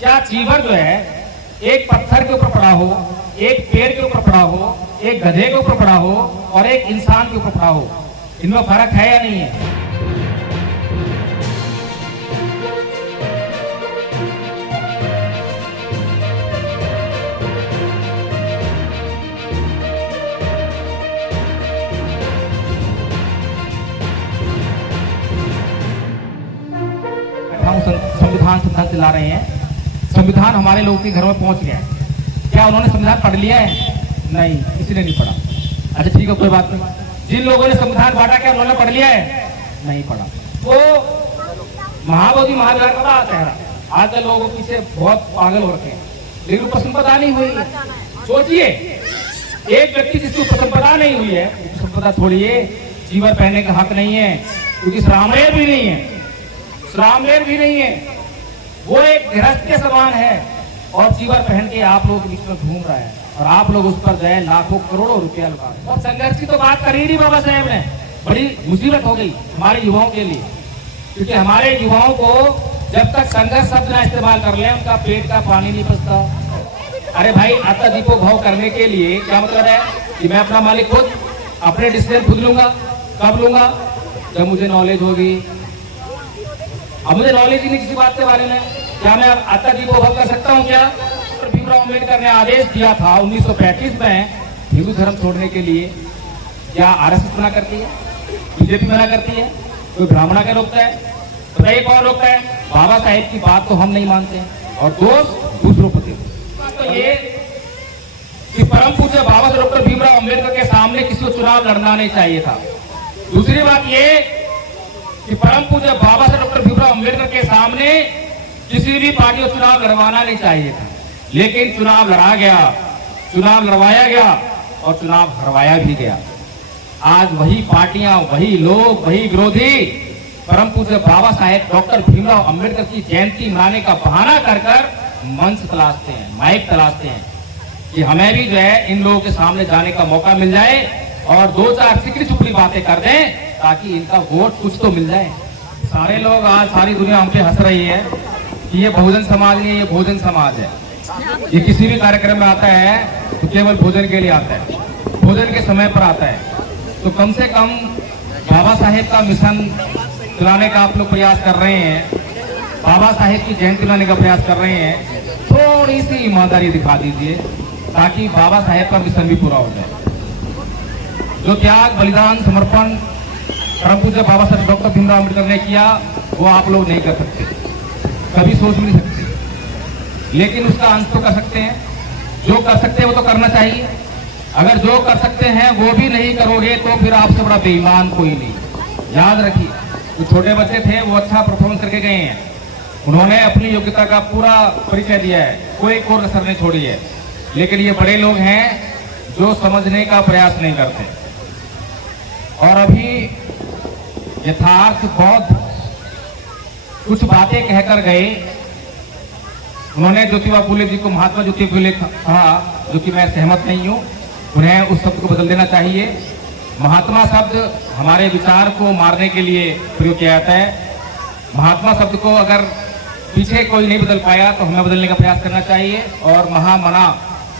क्या जीवन जो है एक पत्थर के ऊपर पड़ा हो, एक पेड़ के ऊपर पड़ा हो, एक गधे के ऊपर पड़ा हो और एक इंसान के ऊपर पड़ा हो, इनमें फर्क है या नहीं है? संविधान चला रहे हैं, संविधान हमारे लोगों के घर में पहुंच गया है। क्या उन्होंने संविधान पढ़ लिया है? नहीं, किसी ने नहीं पढ़ा। अच्छा ठीक है, कोई बात नहीं। जिन लोगों ने संविधान बांटा, क्या उन्होंने पढ़ लिया है? नहीं पढ़ा। तो महाबोधि महाविहार का आता है। आजकल लोगों के पीछे बहुत पागल हो रखे हैं, लेकिन उपसंपदा नहीं हुई है। सोचिए, एक व्यक्ति जिसकी उपसंपदा नहीं हुई है, उपसंपदा छोड़िए, जीवन पहनने का हक नहीं है, क्योंकि श्रामलेर भी नहीं है, श्रामलेर भी नहीं है, वो एक गृहस्थ के समान है और जीवन पहन के आप लोगों के बीच में घूम रहा है और आप लोग उस पर जो है लाखों करोड़ों रुपया लगा रहे हैं। और संघर्ष की तो बात करी नहीं बाबा साहेब ने, बड़ी मुसीबत हो गई हमारे युवाओं के लिए, क्योंकि हमारे युवाओं को जब तक संघर्ष शब्द ना इस्तेमाल कर ले, उनका पेट का पानी नहीं बचता। अरे भाई, आता दीपो भाव करने के लिए क्या मतलब है कि मैं अपना मालिक खुद, अपने डिसीजन खुद लूंगा। कब लूंगा? जब मुझे नॉलेज होगी। अब मुझे नॉलेज ही नहीं किसी बात के बारे में, क्या मैं आता दीपो भाव कर सकता हूँ? क्या भीमराव अम्बेडकर ने आदेश दिया था 1935 में हिंदू धर्म छोड़ने के लिए, क्या आरएसएस मना करती है? बीजेपी मना करती है? कोई ब्राह्मणा क्या रोकता है? तो एक और रोकता है? बाबा साहेब की बात तो हम नहीं मानते और दोष दूसरों को देते। तो ये कि परम पूज्य बाबा साहेब डॉक्टर भीमराव अम्बेडकर के सामने किसी को चुनाव लड़ना नहीं चाहिए था। दूसरी बात ये कि परम पूज्य बाबा साहेब डॉक्टर भीमराव अम्बेडकर के सामने किसी भी पार्टी को चुनाव लड़वाना नहीं चाहिए था, लेकिन चुनाव लड़ा गया, चुनाव लड़वाया गया और चुनाव हरवाया भी गया। आज वही पार्टियां, वही लोग, वही विरोधी परम पूज्य बाबा साहेब डॉक्टर भीमराव अम्बेडकर की जयंती मनाने का बहाना कर कर मंच तलाशते हैं, माइक तलाशते हैं कि हमें भी जो है इन लोगों के सामने जाने का मौका मिल जाए और दो चार सिकड़ी चुपड़ी बातें कर दें ताकि इनका वोट कुछ तो मिल जाए। सारे लोग, आज सारी दुनिया हम पे हंस रही है कि ये बहुजन समाज नहीं, ये भोजन समाज है। ये किसी भी कार्यक्रम में आता है तो केवल भोजन के लिए आता है, भोजन के समय पर आता है। तो कम से कम बाबा साहेब का मिशन चलाने का आप लोग प्रयास कर रहे हैं, बाबा साहेब की जयंती मनाने का प्रयास कर रहे हैं, थोड़ी सी ईमानदारी दिखा दीजिए ताकि बाबा साहेब का मिशन भी पूरा हो जाए। जो त्याग, बलिदान, समर्पण परम पूज्य बाबा साहेब डॉक्टर भीमराव अम्बेडकर ने किया, वो आप लोग नहीं कर सकते, कभी सोच भी नहीं सकते, लेकिन उसका अंश तो कर सकते हैं। जो कर सकते हैं वो तो करना चाहिए। अगर जो कर सकते हैं वो भी नहीं करोगे तो फिर आपसे बड़ा बेईमान कोई नहीं। याद रखिए, जो छोटे बच्चे थे वो अच्छा परफॉर्मेंस करके गए हैं, उन्होंने अपनी योग्यता का पूरा परिचय दिया है, कोई कोर कसर नहीं छोड़ी है। लेकिन ये बड़े लोग हैं जो समझने का प्रयास नहीं करते और अभी यथार्थ बहुत कुछ बातें कहकर गए। उन्होंने ज्योतिबा फूले जी को महात्मा ज्योतिबा फूले कहा, जो कि मैं सहमत नहीं हूँ, उन्हें उस शब्द को बदल देना चाहिए। महात्मा शब्द हमारे विचार को मारने के लिए प्रयोग किया जाता है। महात्मा शब्द को अगर पीछे कोई नहीं बदल पाया तो हमें बदलने का प्रयास करना चाहिए और महामना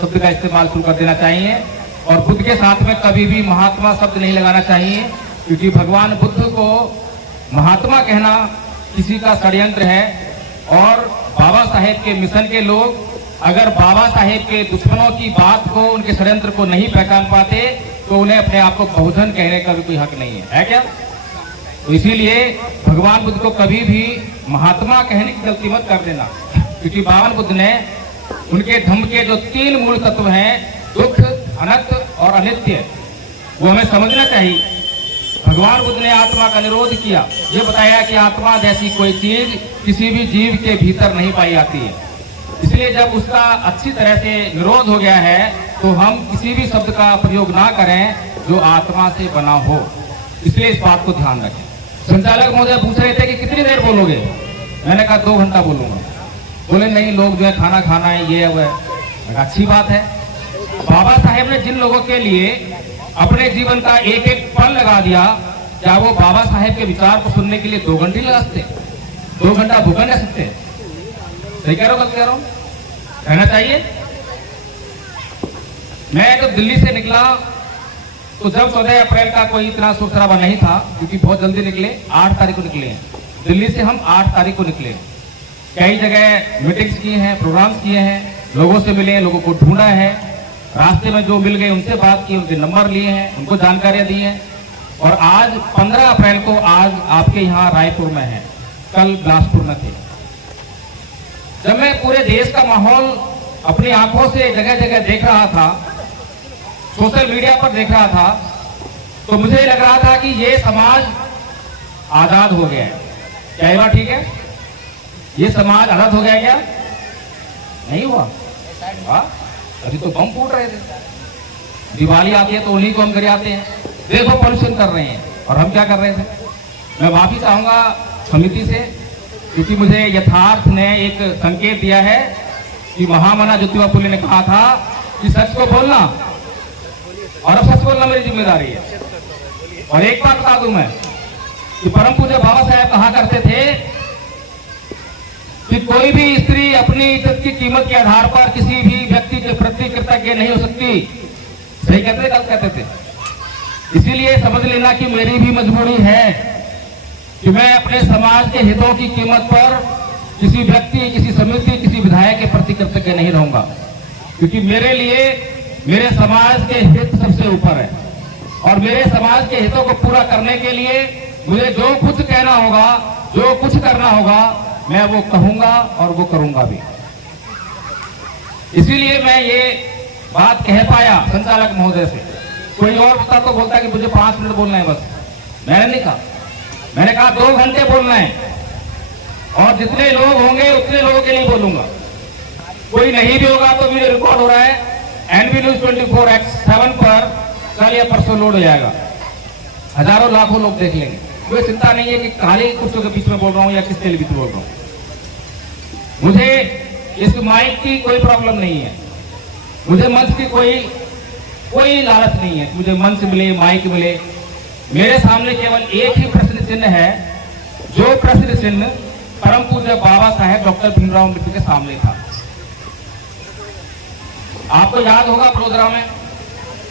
शब्द का इस्तेमाल शुरू कर देना चाहिए। और बुद्ध के साथ में कभी भी महात्मा शब्द नहीं लगाना चाहिए, क्योंकि भगवान बुद्ध को महात्मा कहना किसी का षड्यंत्र है। और बाबा साहेब के मिशन के लोग अगर बाबा साहेब के दुश्मनों की बात को, उनके षड्यंत्र को नहीं पहचान पाते तो उन्हें अपने आप को बहुजन कहने का भी कोई हक नहीं है क्या? तो इसीलिए भगवान बुद्ध को कभी भी महात्मा कहने की गलती मत कर देना, क्योंकि भगवान बुद्ध ने उनके धम्म के जो 3 मूल तत्व हैं, दुख, अनंत और अनित्य, वो हमें समझना चाहिए। भगवान बुद्ध ने आत्मा का निरोध किया, ये बताया कि आत्मा जैसी कोई चीज किसी भी जीव के भीतर नहीं पाई जाती है। इसलिए जब उसका अच्छी तरह से निरोध हो गया है तो हम किसी भी शब्द का प्रयोग ना करें जो आत्मा से बना हो। इसलिए इस बात को ध्यान रखें। संचालक महोदय पूछ रहे थे कि कितनी देर बोलोगे, मैंने कहा 2 घंटा बोलूंगा। बोले नहीं, लोग जो है खाना खाना है, ये है। अच्छी बात है। बाबा साहेब ने जिन लोगों के लिए अपने जीवन का एक एक पल लगा दिया, क्या वो बाबा साहेब के विचार को सुनने के लिए 2 घंटे लगा सकते? 2 घंटा भूखा रह सकते? सही कह रहा हूँ, गलत कह रहा हूँ? रहना चाहिए। मैं जब दिल्ली से निकला तो जब 14 अप्रैल का कोई इतना शोर शराबा नहीं था, क्योंकि बहुत जल्दी निकले, 8 तारीख को निकले हैं दिल्ली से। हम 8 तारीख को निकले, कई जगह मीटिंग्स किए हैं, प्रोग्राम्स किए हैं, लोगों से मिले हैं, लोगों को ढूंढा है, रास्ते में जो मिल गए उनसे बात की, उनके नंबर लिए हैं, उनको जानकारियां दी हैं। और आज 15 अप्रैल को आज आपके यहाँ रायपुर में है, कल बिलासपुर में थे। जब मैं पूरे देश का माहौल अपनी आंखों से जगह जगह देख रहा था, सोशल मीडिया पर देख रहा था, तो मुझे लग रहा था कि ये समाज आजाद हो गया है। क्या ये बात ठीक है? ये समाज आजाद हो गया क्या? नहीं हुआ। अभी तो बम फूट रहे थे। दिवाली आती है तो उन्हीं को हम घर आते हैं, देखो पॉल्यूशन कर रहे हैं, और हम क्या कर रहे थे। मैं माफी चाहूंगा समिति से, क्योंकि मुझे यथार्थ ने एक संकेत दिया है कि महामना ज्योतिबा फुले ने कहा था कि सच को बोलना, और अब सच बोलना मेरी जिम्मेदारी है। और एक बात बता दूं मैं कि परम पूज्य बाबा साहब कहा करते थे कि कोई भी स्त्री अपनी इज्जत की कीमत के आधार पर किसी भी व्यक्ति के प्रति कृतज्ञ नहीं हो सकती। सही कहते थे, गलत कहते थे? इसीलिए समझ लेना कि मेरी भी मजबूरी है कि मैं अपने समाज के हितों की कीमत पर किसी व्यक्ति, किसी समिति, किसी विधायक के प्रति कृतज्ञ नहीं रहूंगा, क्योंकि मेरे लिए मेरे समाज के हित सबसे ऊपर है। और मेरे समाज के हितों को पूरा करने के लिए मुझे जो कुछ कहना होगा, जो कुछ करना होगा, मैं वो कहूंगा और वो करूंगा भी। इसीलिए मैं ये बात कह पाया संचालक महोदय से। कोई और होता तो बोलता कि मुझे 5 मिनट बोलना है बस, मैंने नहीं कहा। मैंने कहा 2 घंटे बोलना है, और जितने लोग होंगे उतने लोगों के लिए बोलूंगा। कोई नहीं भी होगा तो वीडियो रिकॉर्ड हो रहा है, एनबी न्यूज 24x7 पर कल या परसों लोड हो जाएगा, हजारों लाखों लोग देख लेंगे। कोई चिंता नहीं है कि खाली कुर्सियों के बीच में बोल रहा हूं या किसके लिए बीच बोल रहा हूं। मुझे इस माइक की कोई प्रॉब्लम नहीं है, मुझे मंच की कोई लालच नहीं है। मुझे मंच मिले, माइक मिले, मेरे सामने केवल एक ही प्रश्न चिन्ह है, जो प्रश्न चिन्ह परम पूज्य बाबा साहेब डॉक्टर भीमराव अम्बेडकर के सामने था। आपको याद होगा वडोदरा में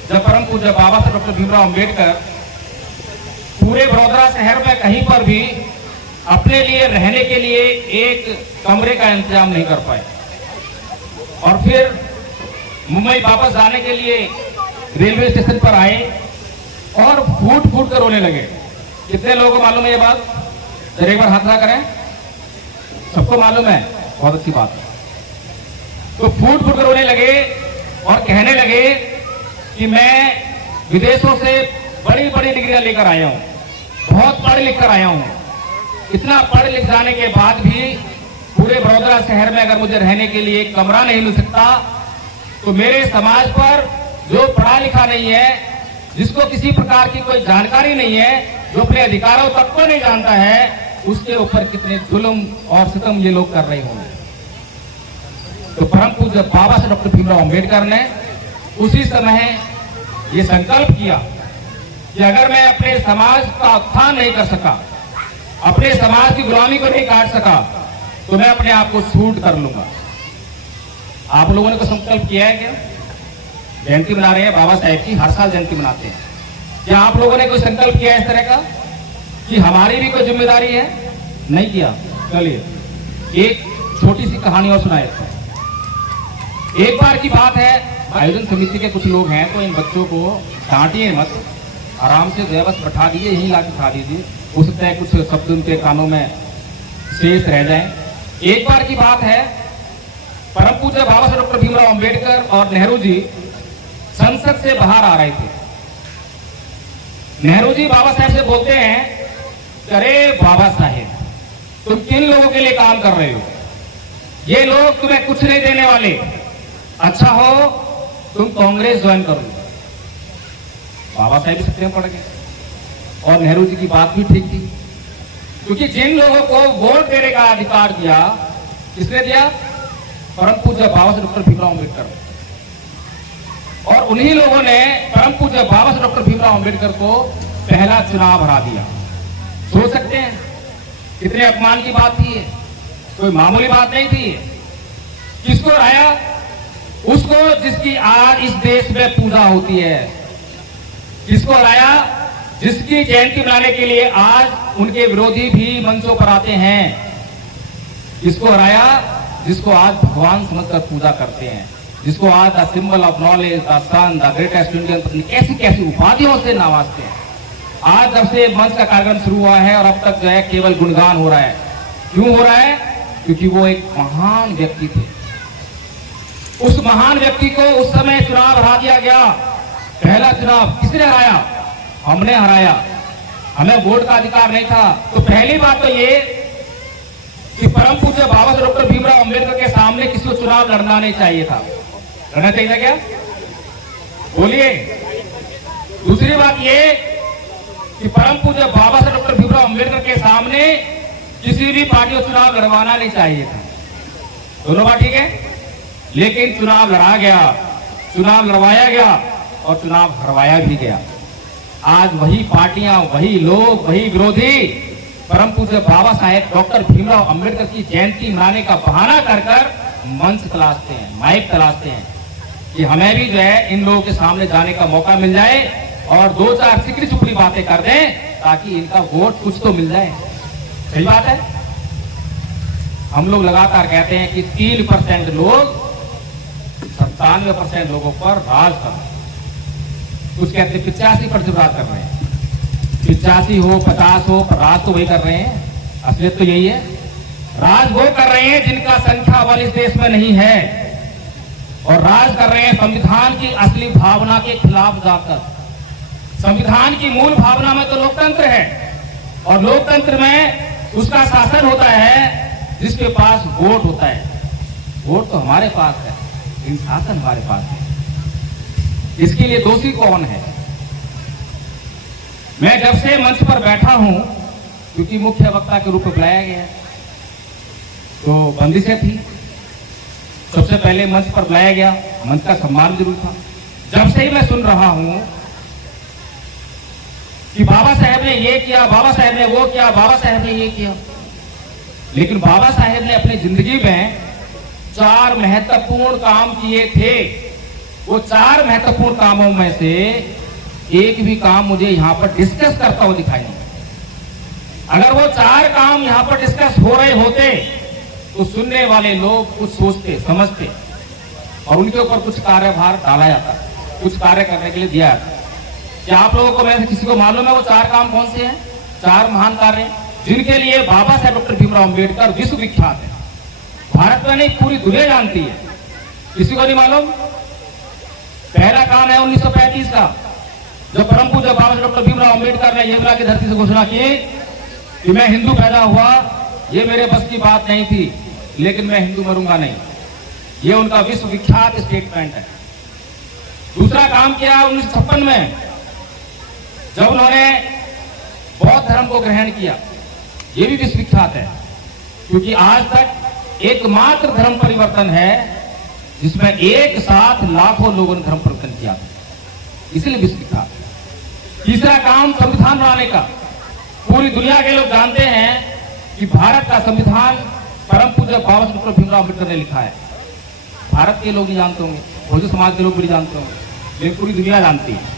जब परम पूज्य बाबा साहेब डॉक्टर भीमराव अम्बेडकर पूरे वडोदरा शहर में कहीं पर भी अपने लिए रहने के लिए एक कमरे का इंतजाम नहीं कर पाए, और फिर मुंबई वापस जाने के लिए रेलवे स्टेशन पर आए और फूट फूट कर रोने लगे। कितने लोगों को मालूम है ये बात? जरा एक बार हाथ ना करें। सबको मालूम है, बहुत अच्छी बात है। तो फूट फूट कर रोने लगे और कहने लगे कि मैं विदेशों से बड़ी बड़ी डिग्रियां लेकर आया हूं, बहुत पढ़ लिख कर आया हूं। इतना पढ़ लिख जाने के बाद भी पूरे वडोदरा शहर में अगर मुझे रहने के लिए एक कमरा नहीं मिल सकता, तो मेरे समाज पर जो पढ़ा लिखा नहीं है, जिसको किसी प्रकार की कोई जानकारी नहीं है, जो अपने अधिकारों तक को नहीं जानता है, उसके ऊपर कितने जुल्म और सितम ये लोग कर रहे होंगे। तो परम पूज्य बाबा साहेब डॉक्टर भीमराव अम्बेडकर ने उसी समय ये संकल्प किया कि अगर मैं अपने समाज का उत्थान नहीं कर सका, अपने समाज की गुलामी को नहीं काट सका, तो मैं अपने आप को शूट कर लूंगा। आप लोगों ने तो संकल्प किया है क्या? जयंती मना रहे हैं बाबा साहेब की, हर साल जयंती मनाते हैं। क्या आप लोगों ने कोई संकल्प किया इस तरह का कि हमारी भी कोई जिम्मेदारी है? नहीं किया। चलिए एक छोटी सी कहानी और सुनाए। एक बार की बात है, आयोजन समिति के कुछ लोग हैं, तो इन बच्चों को डांटिए मत, आराम से बस बैठा दीजिए, यहीं ला के खा दीजिए, हो सकता है कुछ शब्द उनके कानों में शेष रह जाए। एक बार की बात है, परम पूज्य बाबा साहेब डॉक्टर भीमराव अम्बेडकर और नेहरू जी संसद से बाहर आ रहे थे। नेहरू जी बाबा साहेब से बोलते हैं, अरे बाबा साहेब, तुम किन लोगों के लिए काम कर रहे हो? ये लोग तुम्हें कुछ नहीं देने वाले, अच्छा हो तुम कांग्रेस ज्वाइन करो। बाबा साहेब सत्य में पड़ गए, और नेहरू जी की बात भी ठीक थी, क्योंकि जिन लोगों को वोट देने का अधिकार दिया, किसने दिया? परम पूज्य बाबा साहेब डॉक्टर भीमराव अम्बेडकर। और उन्हीं लोगों ने परम पूज्य बाबा साहेब डॉक्टर भीमराव अम्बेडकर को पहला चुनाव हरा दिया। सोच सकते हैं कितने अपमान की बात थी ये, कोई मामूली बात नहीं थी। किसको हराया? उसको जिसकी आज इस देश में पूजा होती है। किसको हराया? जिसकी जयंती मनाने के लिए आज उनके विरोधी भी मंचों पर आते हैं। किसको हराया? जिसको आज भगवान समझकर पूजा करते हैं, जिसको आज the symbol of knowledge, the sun, the greatest Indian, कैसी कैसी उपाधियों से नवाजते हैं। आज जब से मंच का कार्यक्रम शुरू हुआ है और अब तक जो है केवल गुणगान हो रहा है। क्यों हो रहा है? क्योंकि वो एक महान व्यक्ति थे। उस महान व्यक्ति को उस समय चुनाव हरा दिया गया। पहला चुनाव किसने हराया? हमने हराया। हमें वोट का अधिकार नहीं था। तो पहली बात तो ये कि परम पूज्य बाबा साहब डॉक्टर भीमराव अंबेडकर के सामने किसी को चुनाव लड़ना नहीं चाहिए था। लड़ना चाहिए था क्या? बोलिए। दूसरी बात ये कि परम पूज्य बाबा साहब डॉक्टर भीमराव अंबेडकर के सामने किसी भी पार्टी को चुनाव लड़वाना नहीं चाहिए था। दोनों बात ठीक है। लेकिन चुनाव लड़ा गया, चुनाव लड़वाया गया और चुनाव हरवाया भी गया। आज वही पार्टियां, वही लोग, वही विरोधी परम पूज्य बाबा साहेब डॉक्टर भीमराव अंबेडकर की जयंती मनाने का बहाना कर कर मंच तलाशते हैं, माइक तलाशते हैं कि हमें भी जो है इन लोगों के सामने जाने का मौका मिल जाए और दो चार सिकड़ी चुपड़ी बातें कर दें ताकि इनका वोट कुछ तो मिल जाए। सही बात है। हम लोग लगातार कहते हैं कि 3% लोग 97% लोगों पर राज कर रहे हैं। कुछ कहते हैं 85% राज कर रहे हैं। 85 हो 50 हो, पर राज तो वही कर रहे हैं। असलियत तो यही है। राज वो कर रहे हैं जिनका संख्या बल इस देश में नहीं है और राज कर रहे हैं संविधान की असली भावना के खिलाफ जाकर। संविधान की मूल भावना में तो लोकतंत्र है और लोकतंत्र में उसका शासन होता है जिसके पास वोट होता है। वोट तो हमारे पास है लेकिन शासन हमारे पास है। इसके लिए दोषी कौन है? मैं जब से मंच पर बैठा हूं, क्योंकि मुख्य वक्ता के रूप में बुलाया गया है तो बंदिशें थी। सबसे पहले मंच पर बुलाया गया, मंच का सम्मान जरूर था। जब से ही मैं सुन रहा हूं कि बाबा साहेब ने ये किया, बाबा साहेब ने वो किया, बाबा साहेब ने ये किया, लेकिन बाबा साहेब ने अपनी जिंदगी में 4 महत्वपूर्ण काम किए थे। वो 4 महत्वपूर्ण कामों में से एक भी काम मुझे यहां पर डिस्कस करता हुआ दिखाई नहीं। अगर वो 4 काम यहां पर डिस्कस हो रहे होते तो सुनने वाले लोग कुछ सोचते, समझते और उनके ऊपर कुछ कार्यभार डाला जाता, कुछ कार्य करने के लिए दिया जाता। क्या आप लोगों को, में से किसी को मालूम है वो 4 काम कौन से हैं? 4 महान कार्य जिनके लिए बाबा साहेब डॉक्टर भीमराव अंबेडकर विश्व विख्यात है। भारत में नहीं, पूरी दुनिया जानती है। किसी को नहीं मालूम? पहला काम है 1935 का, जब परम पूज्य बाबा साहेब डॉक्टर भीमराव अंबेडकर ने यमुना की धरती से घोषणा की कि मैं हिंदू पैदा हुआ, ये मेरे बस की बात नहीं थी, लेकिन मैं हिंदू मरूंगा नहीं। ये उनका विश्व विख्यात स्टेटमेंट है। दूसरा काम किया 1956 में, जब उन्होंने बौद्ध धर्म को ग्रहण किया। ये भी विश्व विख्यात है क्योंकि आज तक एकमात्र धर्म परिवर्तन है जिसमें एक साथ लाखों लोगों ने धर्म परिवर्तन किया, इसलिए विश्व विख्यात है। तीसरा काम संविधान बनाने का। पूरी दुनिया के लोग जानते हैं कि भारत का संविधान परम पूज्य बाबा साहेब डॉक्टर भीमराव अम्बेडकर ने लिखा है। भारत के लोग नहीं जानते होंगे, बहुजन समाज के लोग भी नहीं जानते होंगे, लेकिन पूरी दुनिया जानती है।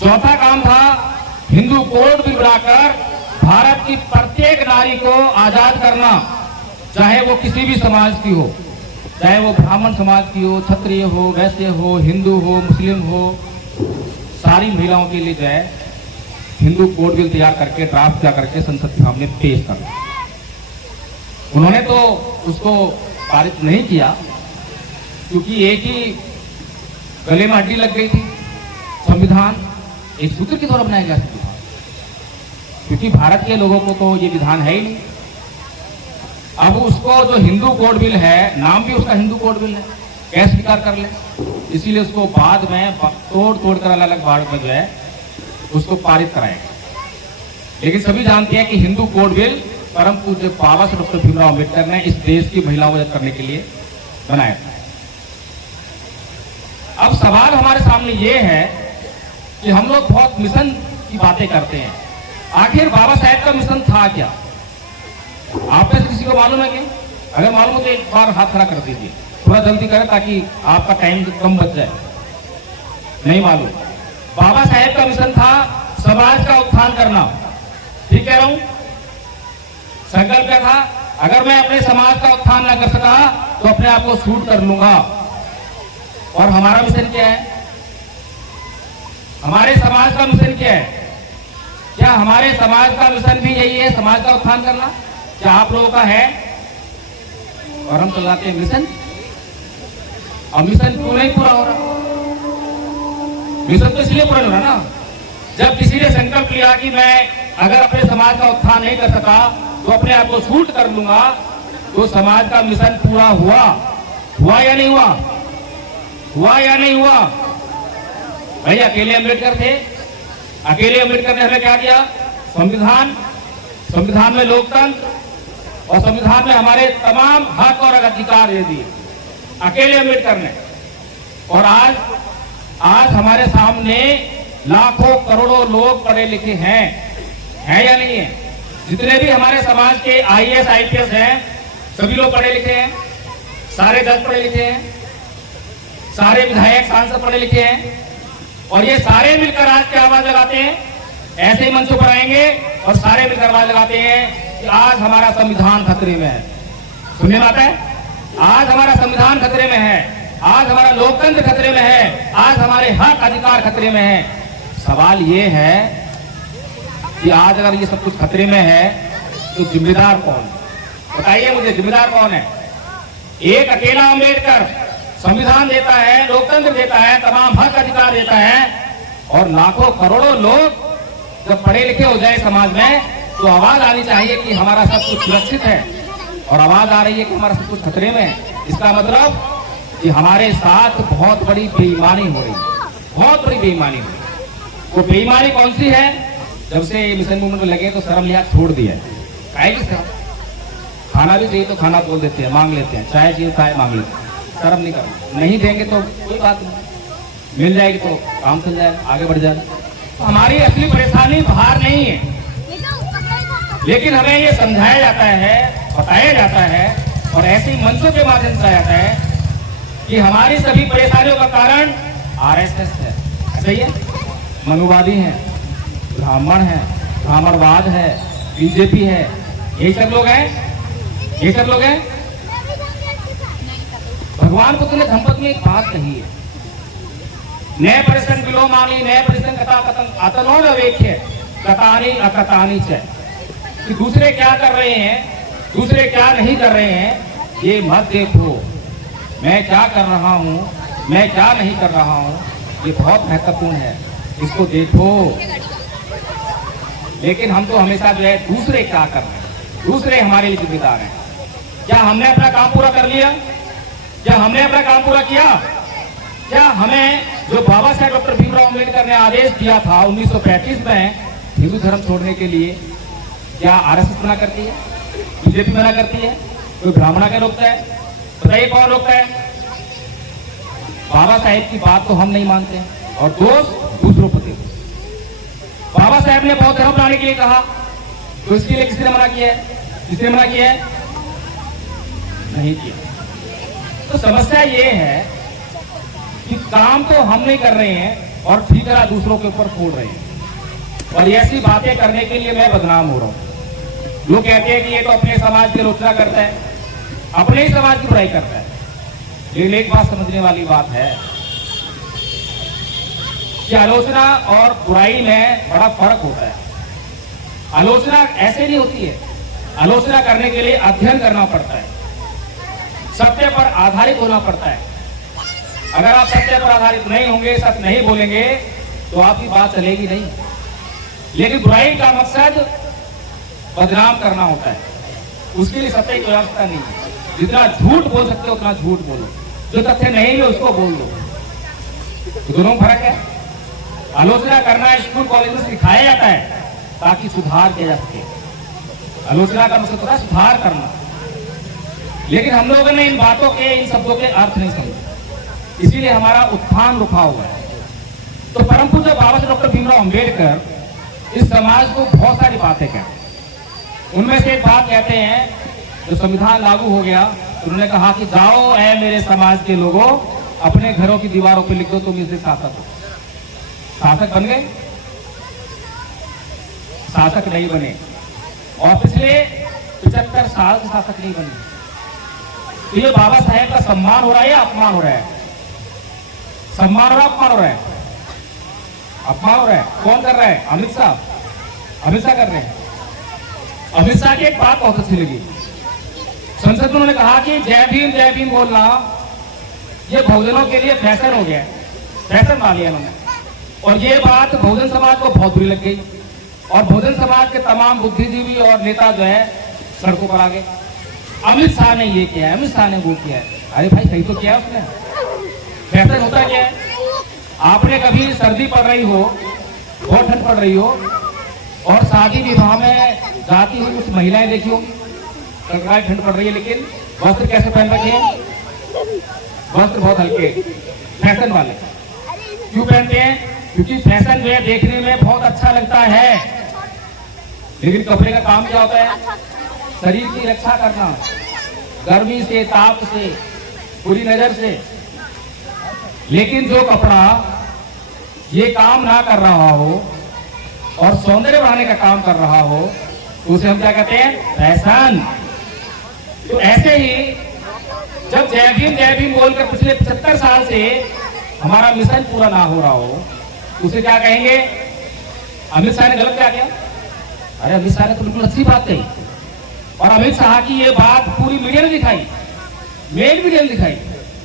चौथा काम था हिंदू कोड बिल बनाकर भारत की प्रत्येक नारी को आजाद करना, चाहे वो किसी भी समाज की हो, चाहे वो ब्राह्मण समाज की हो, क्षत्रिय हो, वैश्य हो, हिंदू हो, मुस्लिम हो, सारी महिलाओं के लिए जो है हिंदू कोड बिल तैयार करके ड्राफ्ट किया करके संसद के सामने पेश कर। उन्होंने तो उसको पारित नहीं किया क्योंकि एक ही गले में हड्डी लग गई थी। संविधान एक सूत्र के द्वारा बनाया गया संविधान, क्योंकि भारत के लोगों को तो ये विधान है ही नहीं। अब उसको जो हिंदू कोड बिल है, नाम भी उसका हिंदू कोड बिल है, कैसे स्वीकार कर ले, इसीलिए उसको बाद में तोड़ कर अलग अलग भाग में जो है उसको पारित कराएगा। लेकिन सभी जानते हैं कि हिंदू कोड बिल परम पूज्य बाबा साहेब डॉक्टर भीमराव अंबेडकर ने इस देश की महिलाओं को मदद करने के लिए बनाया था। अब सवाल हमारे सामने ये है कि हम लोग बहुत मिशन की बातें करते हैं, आखिर बाबा साहेब का मिशन था क्या? आप में से किसी को मालूम है क्या? अगर मालूम हो तो एक बार हाथ खड़ा कर दीजिए, थोड़ा जल्दी करें ताकि आपका टाइम कम बच जाए। नहीं मालूम। बाबा साहेब का मिशन था समाज का उत्थान करना, ठीक कह रहा हूं? संकल्प क्या था? अगर मैं अपने समाज का उत्थान ना कर सका तो अपने आप को शूट कर लूंगा। और हमारा मिशन क्या है? हमारे समाज का मिशन क्या है? क्या हमारे समाज का मिशन भी यही है, समाज का उत्थान करना? क्या आप लोगों का है? और हम चलाते हैं मिशन, और मिशन क्यों नहीं पूरा हो रहा? मिशन तो इसलिए पूरा हो रहा ना, जब किसी ने संकल्प लिया कि मैं अगर अपने समाज का उत्थान नहीं कर सका तो अपने आप को शूट कर लूंगा, तो समाज का मिशन पूरा हुआ। हुआ या नहीं हुआ? हुआ या नहीं हुआ? भाई अकेले अम्बेडकर थे, अकेले अम्बेडकर ने हमें क्या दिया? संविधान, संविधान में लोकतंत्र और संविधान में हमारे तमाम हक और अधिकार दे दिए, अकेले अम्बेडकर ने। और आज हमारे सामने लाखों करोड़ों लोग पढ़े लिखे हैं या नहीं है? जितने भी हमारे समाज के आईएएस आईपीएस हैं, सभी लोग पढ़े लिखे हैं, सारे जज पढ़े लिखे हैं, सारे विधायक सांसद पढ़े लिखे हैं, और ये सारे मिलकर आज क्या आवाज लगाते हैं? ऐसे ही मंचों पर आएंगे और सारे मिलकर आवाज लगाते हैं कि आज हमारा संविधान खतरे में है। सुनने में आता है? आज हमारा संविधान खतरे में है, आज हमारा लोकतंत्र खतरे में है, आज हमारे हक अधिकार खतरे में है। सवाल ये है कि आज अगर ये सब कुछ खतरे में है तो जिम्मेदार कौन? बताइए मुझे, जिम्मेदार कौन है? एक अकेला अम्बेडकर संविधान देता है, लोकतंत्र देता है, तमाम हक अधिकार देता है, और लाखों करोड़ों लोग जब पढ़े लिखे हो जाए समाज में तो आवाज आनी चाहिए कि हमारा सब कुछ सुरक्षित है, और आवाज आ रही है कि हमारा सब कुछ खतरे में है। इसका मतलब कि हमारे साथ बहुत बड़ी बेईमानी हो रही है, बहुत बड़ी बेईमानी हो रही है। वो बेईमानी कौन सी है? जब से मिशन मूवमेंट में लगे तो शर्म लिहाज छोड़ दिया है। काहे की शर्म? खाना भी चाहिए तो खाना बोल देते हैं, मांग लेते हैं, चाय चाहिए चाय मांग लेते हैं, शर्म नहीं करना। नहीं देंगे तो कोई बात नहीं, मिल जाएगी तो काम चल जाएगा, आगे बढ़ जाएगा। हमारी असली परेशानी बाहर नहीं है, लेकिन हमें ये समझाया जाता है, बताया जाता है, और ऐसे ही मंचों के माध्यम से बताया जाता है कि हमारी सभी परेशानियों का कारण आरएसएस है, सही है, मनुवादी है, ब्राह्मण है, ब्राह्मणवाद है, बीजेपी है, यही सब लोग हैं, ये सब लोग हैं। भगवान बुद्ध ने धम्मपद में एक बात कही है, नए परिश्रम विलोमानी नए परिश्रम कथा कथन अतनोद अवेख्य कथानी अकथानी च, कि दूसरे क्या कर रहे हैं, दूसरे क्या नहीं कर रहे हैं, ये मत देखो, मैं क्या कर रहा हूँ, मैं क्या नहीं कर रहा हूँ, ये बहुत महत्वपूर्ण है, इसको देखो। लेकिन हम तो हमेशा जो है दूसरे क्या कर रहे हैं, दूसरे हमारे लिए जिम्मेदार हैं। क्या हमने अपना काम पूरा कर लिया? क्या हमने अपना काम पूरा किया? क्या हमें जो बाबा साहेब डॉक्टर भीमराव अम्बेडकर ने आदेश दिया था 1935 में हिंदू धर्म छोड़ने के लिए, क्या आरएसएस मना करती है, बीजेपी मना करती है, कोई ब्राह्मणा क्या रोकता है? बताइए कौन रोकता है? बाबा साहेब की बात तो हम नहीं मानते हैं और दोष दूसरों पर देते। बाबा साहेब ने बौद्ध धर्म बनाने के लिए कहा, तो इसके लिए किसने मना किया है? किसने मना किया है? नहीं किया। तो समस्या ये है कि काम तो हम नहीं कर रहे हैं और ठीकरा दूसरों के ऊपर फोड़ रहे हैं, और ऐसी बातें करने के लिए मैं बदनाम हो रहा हूं। लोग कहते हैं कि ये तो अपने समाज की आलोचना करता है, अपने ही समाज की बुराई करता है। लेकिन एक बात समझने वाली बात है कि आलोचना और बुराई में बड़ा फर्क होता है। आलोचना ऐसे नहीं होती है, आलोचना करने के लिए अध्ययन करना पड़ता है, सत्य पर आधारित होना पड़ता है। अगर आप सत्य पर आधारित नहीं होंगे, सत्य नहीं बोलेंगे, तो आपकी बात चलेगी नहीं। लेकिन बुराई का मकसद बदनाम करना होता है, उसके लिए सत्य की आवश्यकता नहीं है। जितना झूठ बोल सकते हो उतना झूठ बोलो, जो तथ्य नहीं है उसको बोल दो। तो दोनों में फर्क है। आलोचना करना स्कूल कॉलेज में सिखाया जाता है ताकि सुधार किया जा सके। आलोचना का मकसद होता है सुधार करना, लेकिन हम लोगों ने इन बातों के, इन शब्दों के अर्थ नहीं समझे, इसीलिए हमारा उत्थान रुका हुआ है। तो परम पूज्य बाबा साहेब डॉक्टर भीमराव अम्बेडकर इस समाज को बहुत सारी बातें कहते हैं। उनमें से एक बात कहते हैं, जो संविधान लागू हो गया, उन्होंने कहा कि जाओ ऐ मेरे समाज के लोगों, अपने घरों की दीवारों पे लिख दो तुम इससे शासक हो। शासक बन गए? शासक नहीं बने, और पिछले 75 साल से शासक नहीं बने। तो ये बाबा साहेब का सम्मान हो रहा है या अपमान हो रहा है? सम्मान हो रहा है, अपमान हो रहा है? अपमान हो रहा है। कौन कर रहा है? अमित शाह। अमित शाह कर रहे हैं। अमित शाह की एक बात बहुत अच्छी लगी, संसद में उन्होंने कहा कि जय भीम बोलना ये बहुजनों के लिए फैशन हो गया, फैशन मान लिया उन्होंने। और ये बात बहुजन समाज को बहुत बुरी लग गई, और बहुजन समाज के तमाम बुद्धिजीवी और नेता जो है सड़कों पर आ गए। अमित शाह ने ये किया है, अमित शाह ने वो किया है। अरे भाई सही तो किया उसने। फैशन होता क्या है? आपने कभी सर्दी पड़ रही हो, बहुत ठंड पड़ रही हो, और शादी विवाह में जाती हुई कुछ महिलाएं देखी होंगी, कड़कड़ाई ठंड पड़ रही है, लेकिन वस्त्र कैसे पहन रखे हैं? वस्त्र बहुत हल्के, फैशन वाले। क्यों पहनते हैं? क्योंकि फैशन में देखने में बहुत अच्छा लगता है, लेकिन कपड़े का काम क्या होता है? शरीर की रक्षा करना, गर्मी से, ताप से, बुरी नजर से। लेकिन जो कपड़ा ये काम ना कर रहा हो और सौंदर्य बढ़ाने का काम कर रहा हो, तो उसे हम क्या कहते हैं? फैशन। तो ऐसे ही जब जय भीम बोलकर पिछले 75 साल से हमारा मिशन पूरा ना हो रहा हो, उसे क्या कहेंगे? अमित शाह ने गलत क्या किया? अरे अमित शाह ने तो बिल्कुल अच्छी बात कही, और अमित शाह की ये बात पूरी मीडिया ने दिखाई, मेन मीडिया ने दिखाई,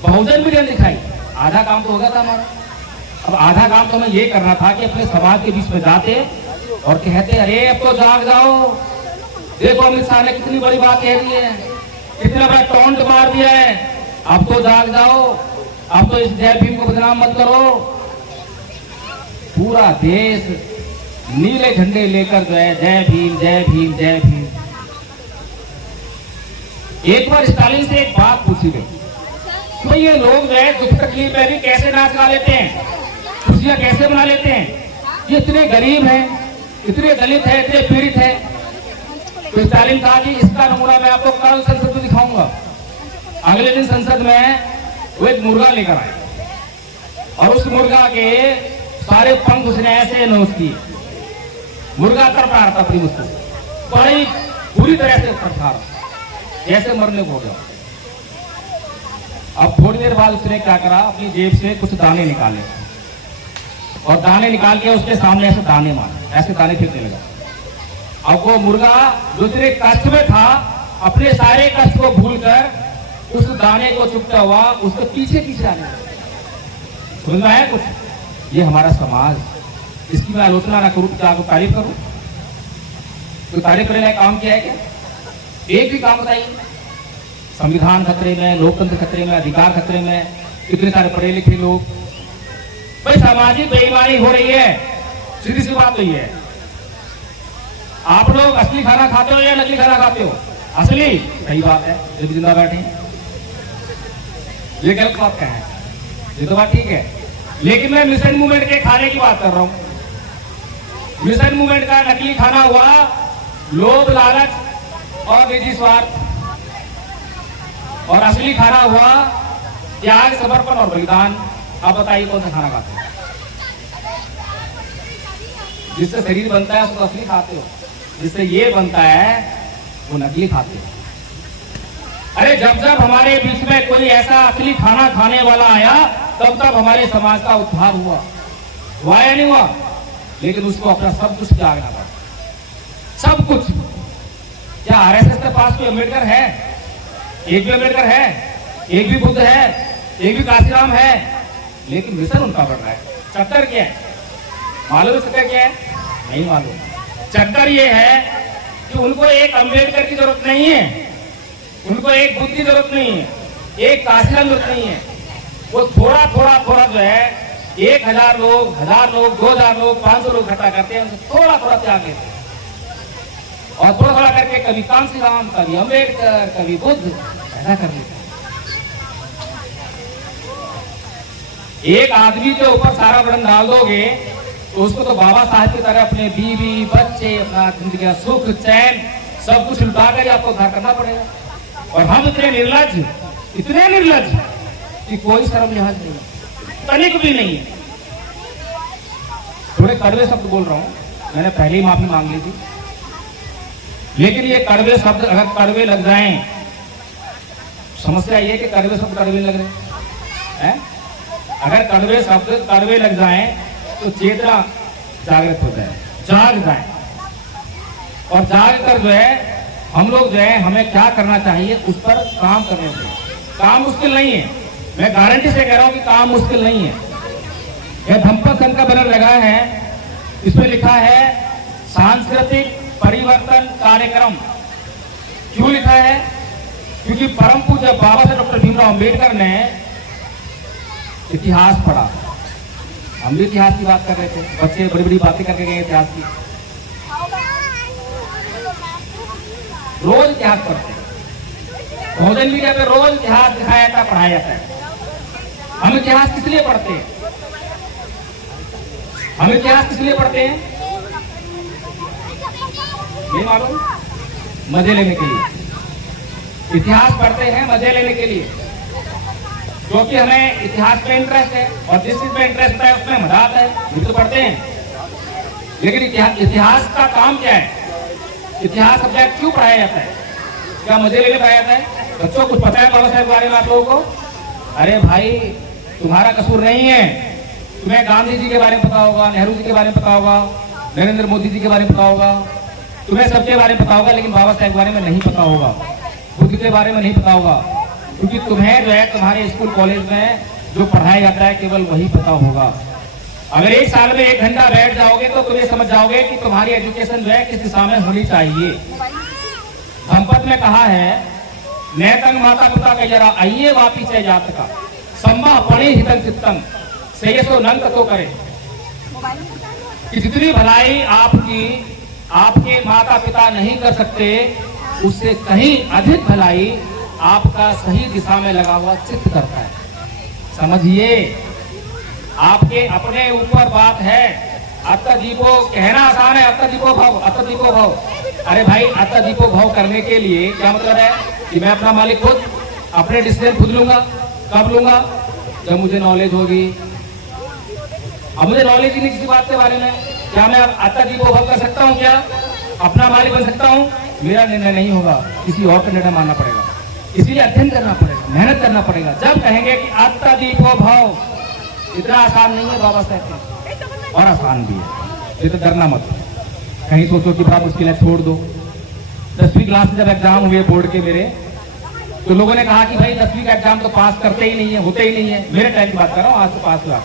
बहुजन मीडिया ने दिखाई। आधा काम तो हो गया था हमारा। अब आधा काम तो हमें ये करना था कि अपने समाज के बीच में जाते और कहते, अरे अब तो जाग जाओ, देखो अमित शाह ने कितनी बड़ी बात कह दी है, कितना बड़ा टॉन्ट मार दिया है, अब तो जाग जाओ, अब तो इस जय भीम को बदनाम मत करो। पूरा देश नीले झंडे लेकर जो है जय भीम जय भीम जय भीम। एक बार स्टालिन से एक बात पूछी गई, तो ये लोग जो है दुख तकलीफ में भी कैसे नाच गा लेते हैं, खुशियां कैसे मना लेते हैं? ये इतने गरीब हैं, इतने दलित है, इतने पीड़ित है। तो स्टालिन कहा कि इसका नमूना मैं आपको कल संसद में दिखाऊंगा। अगले दिन संसद में वो एक मुर्गा लेकर आए, और उस मुर्गा के सारे पंख उसने ऐसे नोच किए। मुर्गा तर रहा था अपनी मुझको, बड़ी बुरी तरह से तर रहा, जैसे मरने को हो गया। अब थोड़ी देर बाद उसने क्या करा, अपनी जेब से कुछ दाने निकाले, और दाने निकाल के उसके सामने ऐसे दाने मारे, ऐसे दाने फेंकने लगा। अब वो मुर्गा जो इतने कष्ट में था, अपने सारे कष्ट को भूलकर उस दाने को चुपता हुआ उसके पीछे पीछे आने लगा। समझ में आया कुछ? ये हमारा समाज, इसकी मैं आलोचना ना करूं तो तारीफ करूं? तो तारीफ करने लायक काम किया है क्या? एक भी काम बताइए। संविधान खतरे में, लोकतंत्र खतरे में, अधिकार खतरे में, इतने सारे पढ़े लिखे लोग। भाई सामाजिक बेईमानी हो रही है, सीधी सी बात हुई है। आप लोग असली खाना खाते हो या नकली खाना खाते हो? असली, सही बात है, जब जिंदा बैठे। ये गलत बात क्या है? ये तो बात ठीक है, लेकिन मैं मिशन मूवमेंट के खाने की बात कर रहा हूं। मिशन मूवमेंट का नकली खाना हुआ लोभ, लालच और निजी स्वार्थ, और असली खाना हुआ त्याग, समर्पण और बलिदान। आप बताइए कौन सा खाना खाते हो? जिससे शरीर बनता है उसको असली खाते हो, जिससे ये बनता है वो नकली खाते हो। अरे जब जब हमारे बीच में कोई ऐसा असली खाना खाने वाला आया, तब तब हमारे समाज का उद्धार हुआ या नहीं हुआ? लेकिन उसको अपना सब कुछ त्यागना पड़ा, सब कुछ। क्या आरएसएस के पास कोई अम्बेडकर है? एक भी अम्बेडकर है? एक भी बुद्ध है? एक भी काशीराम है? लेकिन मिशन उनका बढ़ रहा है। चक्कर क्या है मालूम? चक्कर क्या है? नहीं मालूम। चक्कर ये है कि उनको एक अम्बेडकर की जरूरत नहीं है, उनको एक बुद्ध की जरूरत नहीं है, एक काशीराम जरूरत नहीं है। वो थोड़ा थोड़ा थोड़ा जो है 1000 लोग, 1000 लोग, 2000 लोग, 500 लोग इकट्ठा करते हैं, उनसे थोड़ा थोड़ा त्याग लेते हैं, और थोड़ा थोड़ा करके कभी कांशीराम, कभी अम्बेडकर, कभी बुद्ध, ऐसा कर लेते हैं। एक आदमी के ऊपर सारा बर्डन डाल दोगे तो उसको तो बाबा साहब की तरह अपने बीवी, बच्चे, अपना जिंदगी का सुख, चैन सब कुछ लुटा कर आपको उद्धार करना पड़ेगा। और हम इतने निर्लज कि कोई शर्म लिहाज नहीं, तनिक भी नहीं है। थोड़े कड़वे शब्द बोल रहा हूं, मैंने पहले ही माफी मांग ली थी, लेकिन ये कड़वे शब्द अगर कड़वे लग जाएं, समस्या ये कि कड़वे शब्द कड़वे लग रहे हैं। अगर कड़वे शब्द कड़वे लग जाएं तो चेतना जागृत हो जाए, जाग जाए, और जाग कर जो है हम लोग जो है हमें क्या करना चाहिए उस पर काम करने चाहिए। काम मुश्किल नहीं है, मैं गारंटी से कह रहा हूं कि काम मुश्किल नहीं है। यह धम्पक संघ का बैनर लगा है, इसमें लिखा है सांस्कृतिक परिवर्तन कार्यक्रम। क्यों लिखा है? क्योंकि परम पूज्य बाबा साहब डॉक्टर भीमराव अंबेडकर ने इतिहास पढ़ा। हम भी इतिहास की बात कर रहे थे, बच्चे बड़ी बड़ी बातें करके गए इतिहास की। रोज इतिहास पढ़ते, भोजन मीडिया पे रोज इतिहास दिखाया जाता, पढ़ाया जाता है। हम इतिहास किस लिए पढ़ते हैं? हम इतिहास किस लिए पढ़ते हैं? नहीं मालूम? मजे लेने के लिए इतिहास पढ़ते हैं, मजे लेने के लिए, क्योंकि हमें इतिहास में इंटरेस्ट है और जिस चीज में इंटरेस्ट है उसमें मजा आता है, ये तो पढ़ते हैं। लेकिन इतिहास का काम क्या है? इतिहास सब्जेक्ट क्यों पढ़ाया जाता है? क्या मजे लेने पढ़ाया जाता है? बच्चों कुछ पता है बाबा साहब के बारे में आप लोगों को? अरे भाई तुम्हारा कसूर नहीं है, तुम्हें गांधी जी के बारे में पता होगा, नेहरू जी के बारे में पता होगा, नरेंद्र मोदी जी के बारे में पता होगा, तुम्हें सबके बारे में पता होगा, लेकिन बाबा साहब के बारे में नहीं पता होगा, बुद्ध के बारे में नहीं पता होगा, क्योंकि तुम्हें जो है तुम्हारे स्कूल कॉलेज में जो पढ़ाया जाता है केवल वही पता होगा। अगर एक साल में 1 घंटा बैठ जाओगे तो तुम्हें समझ जाओगे कि तुम्हारी एजुकेशन जो है किस दिशा में होनी चाहिए। धम्पत में कहा है, नैतंग माता पिता का जरा आइए वापिस है जात का, सम्मा पड़े हितन चित्तम से ये सो नंक तो करे। कि जितनी भलाई आपके माता पिता नहीं कर सकते, उससे कहीं अधिक भलाई आपका सही दिशा में लगा हुआ चित्त करता है। समझिए, आपके अपने ऊपर बात है। अत्ता दीपो कहना आसान है, अत्ता दीपो भाव, अत्ता दीपो भाव। अरे भाई, अत्ता दीपो भाव करने के लिए क्या मतलब है कि मैं अपना मालिक खुद अपने डिसीजन खुद लूंगा। कब लूंगा? जब मुझे नॉलेज होगी। अब मुझे नॉलेज ही नहीं किसी बात के बारे में, क्या मैं अत्ता दीपो भाव कर सकता हूँ? क्या अपना मालिक बन सकता हूँ? मेरा निर्णय नहीं होगा, किसी और का निर्णय मानना पड़ेगा। इसीलिए अध्ययन करना पड़ेगा, मेहनत करना पड़ेगा। जब कहेंगे कि अत्ता दीपो भाव, इतना आसान नहीं है बाबा साहब का, और आसान भी है, ये तो डरना मत। कहीं सोचो कि बड़ा मुश्किल है, छोड़ दो। 10वीं क्लास में जब एग्जाम हुए बोर्ड के मेरे, तो लोगों ने कहा कि भाई 10वीं का एग्जाम तो पास करते ही नहीं है, होते ही नहीं है। मेरे टाइम की बात कर रहा हूँ, आज तो पास हुआ।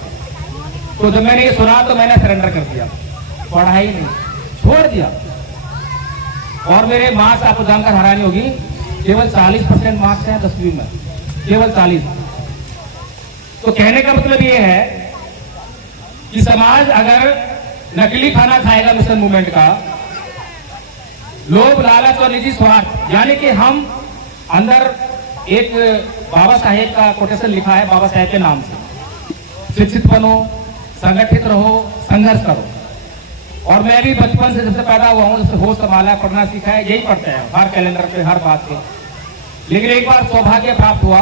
तो जब मैंने ये सुना तो मैंने सरेंडर कर दिया, पढ़ा ही नहीं, छोड़ दिया। और मेरे मार्क्स आपको जानकर हैरानी होगी, केवल 40% मार्क्स हैं 10वीं में, केवल 40। तो कहने का मतलब ये है कि समाज अगर नकली खाना खाएगा मिशन मूवमेंट का, लोभ लालच और निजी स्वार्थ, यानी कि हम अंदर एक बाबा साहेब का कोटेशन लिखा है बाबा साहेब के नाम से, शिक्षित बनो, संगठित रहो, संघर्ष करो। और मैं भी बचपन से जब से पैदा हुआ हूँ, जब से होश संभाला, पढ़ना सीखा है, यही पढ़ते हैं हर कैलेंडर पे, हर बात पे। लेकिन एक बार सौभाग्य प्राप्त हुआ,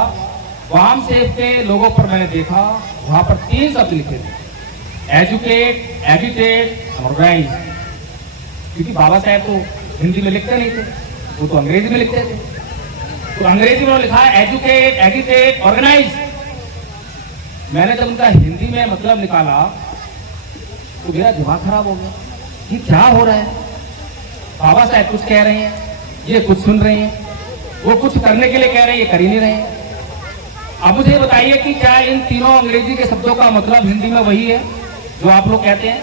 वाम सेब के लोगों पर मैंने देखा, वहां पर 3 शब्द लिखे थे, एजुकेट, एजुकेट, ऑर्गेनाइज। क्योंकि बाबा साहब तो हिंदी में लिखते नहीं थे, वो तो अंग्रेजी में लिखते थे। तो अंग्रेजी में लिखा है एजुकेट, एजुकेट, ऑर्गेनाइज। मैंने जब उनका हिंदी में मतलब निकाला तो मेरा दिमाग खराब हो गया, ये क्या हो रहा है? बाबा साहब कुछ कह रहे हैं, ये कुछ सुन रहे हैं, वो कुछ करने के लिए कह रहे हैं, ये कर ही नहीं रहे हैं। अब मुझे बताइए कि क्या इन तीनों अंग्रेजी के शब्दों का मतलब हिंदी में वही है जो आप लोग कहते हैं?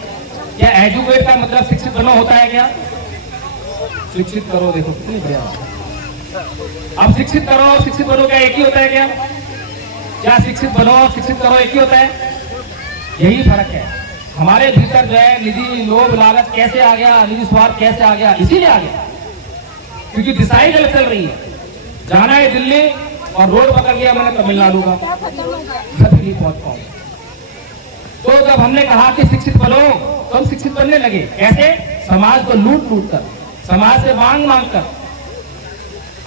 क्या एजुकेट का मतलब शिक्षित बनो होता है? क्या शिक्षित करो, देखो कितनी बढ़िया। अब शिक्षित करो और शिक्षित बनो क्या एक ही होता है? क्या शिक्षित बनो और शिक्षित करो एक ही होता है? यही फर्क है। हमारे भीतर जो है निजी लोभ लालच कैसे आ गया, निजी स्वार्थ कैसे आ गया? इसीलिए आ गया क्योंकि दिशाएं गलत चल रही है। जाना है दिल्ली और रोड पकड़ लिया मैंने तमिलनाडु का, दिल्ली पहुंच पाऊं। तो जब हमने कहा कि शिक्षित बनो, तो हम शिक्षित बनने लगे। कैसे? समाज को लूट लूट कर, समाज से मांग मांग कर।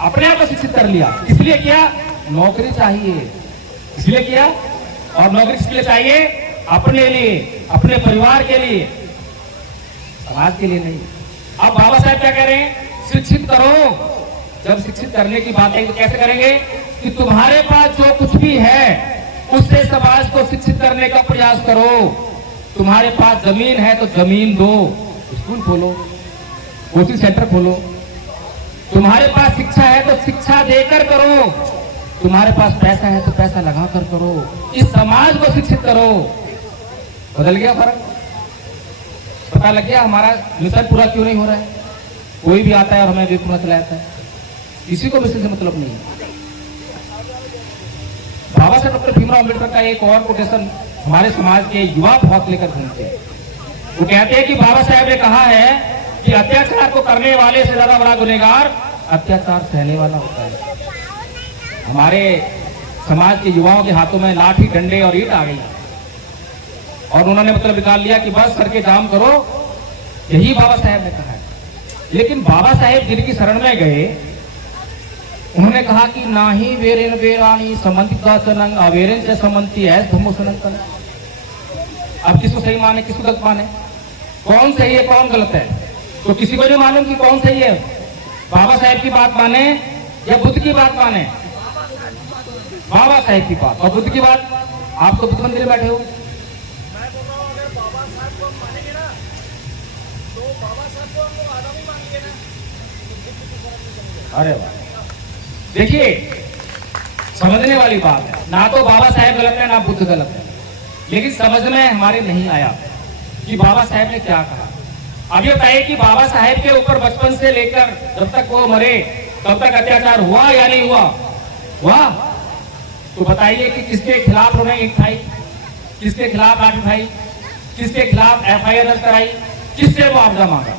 अपने आप को शिक्षित कर लिया। इसलिए किया, नौकरी चाहिए, इसलिए किया। और नौकरी किसके लिए चाहिए? अपने लिए, अपने परिवार के लिए, समाज के लिए नहीं। अब बाबा साहब क्या कह रहे हैं? शिक्षित करो। जब शिक्षित करने की बात है तो कैसे करेंगे? कि तुम्हारे पास जो कुछ भी है उससे समाज को शिक्षित करने का प्रयास करो। तुम्हारे पास जमीन है तो जमीन दो, स्कूल खोलो, कोचिंग सेंटर खोलो। तुम्हारे पास शिक्षा है तो शिक्षा देकर करो। तुम्हारे पास पैसा है तो पैसा लगाकर करो। इस समाज को शिक्षित करो। बदल गया फर्क, पता लग गया हमारा मिशन पूरा क्यों नहीं हो रहा है। कोई भी आता है और हमें बेवकूफ चला जाता है, किसी को मिशन से मतलब नहीं है। बाबा साहब डॉक्टर भीमराव अम्बेडकर का एक और कोटेशन हमारे समाज के युवा बहुत लेकर घूमते हैं। वो कहते हैं कि बाबा साहब ने कहा है कि अत्याचार को करने वाले से ज्यादा बड़ा गुनहगार अत्याचार सहने वाला होता है। हमारे समाज के युवाओं के हाथों में लाठी, डंडे और ईंट आ गई और उन्होंने मतलब निकाल लिया कि बस करके काम करो, यही बाबा साहब ने कहा है। लेकिन बाबा साहब जिनकी शरण में गए, उन्होंने कहा कि ना ही वेरेन वेरानी समन्तिकाचनंग अवेरेन से समन्ति है धम्मोसनंतन। अब किसको सही माने, किसको गलत माने? कौन सही है, कौन गलत है? तो किसी को नहीं मालूम कि कौन सही है। बाबा साहब की बात माने या बुद्ध की बात माने? बाबा साहब की बात। और बुद्ध की बात? आप तो बुद्ध मंदिर में बैठे हो। अरे वाह, देखिए समझने वाली बात है। ना तो बाबा साहब गलत है ना बुद्ध गलत है, लेकिन समझ में हमारे नहीं आया कि बाबा साहब ने क्या कहा। अब ये बताइए कि बाबा साहब के ऊपर बचपन से लेकर जब तक वो मरे तब तक अत्याचार हुआ या नहीं हुआ? हुआ। तो बताइए कि किसके खिलाफ उन्होंने ईंट खाई, किसके खिलाफ लाठी उठाई, किसके खिलाफ FIR दर्ज कराई, किससे मुआवजा मांगा?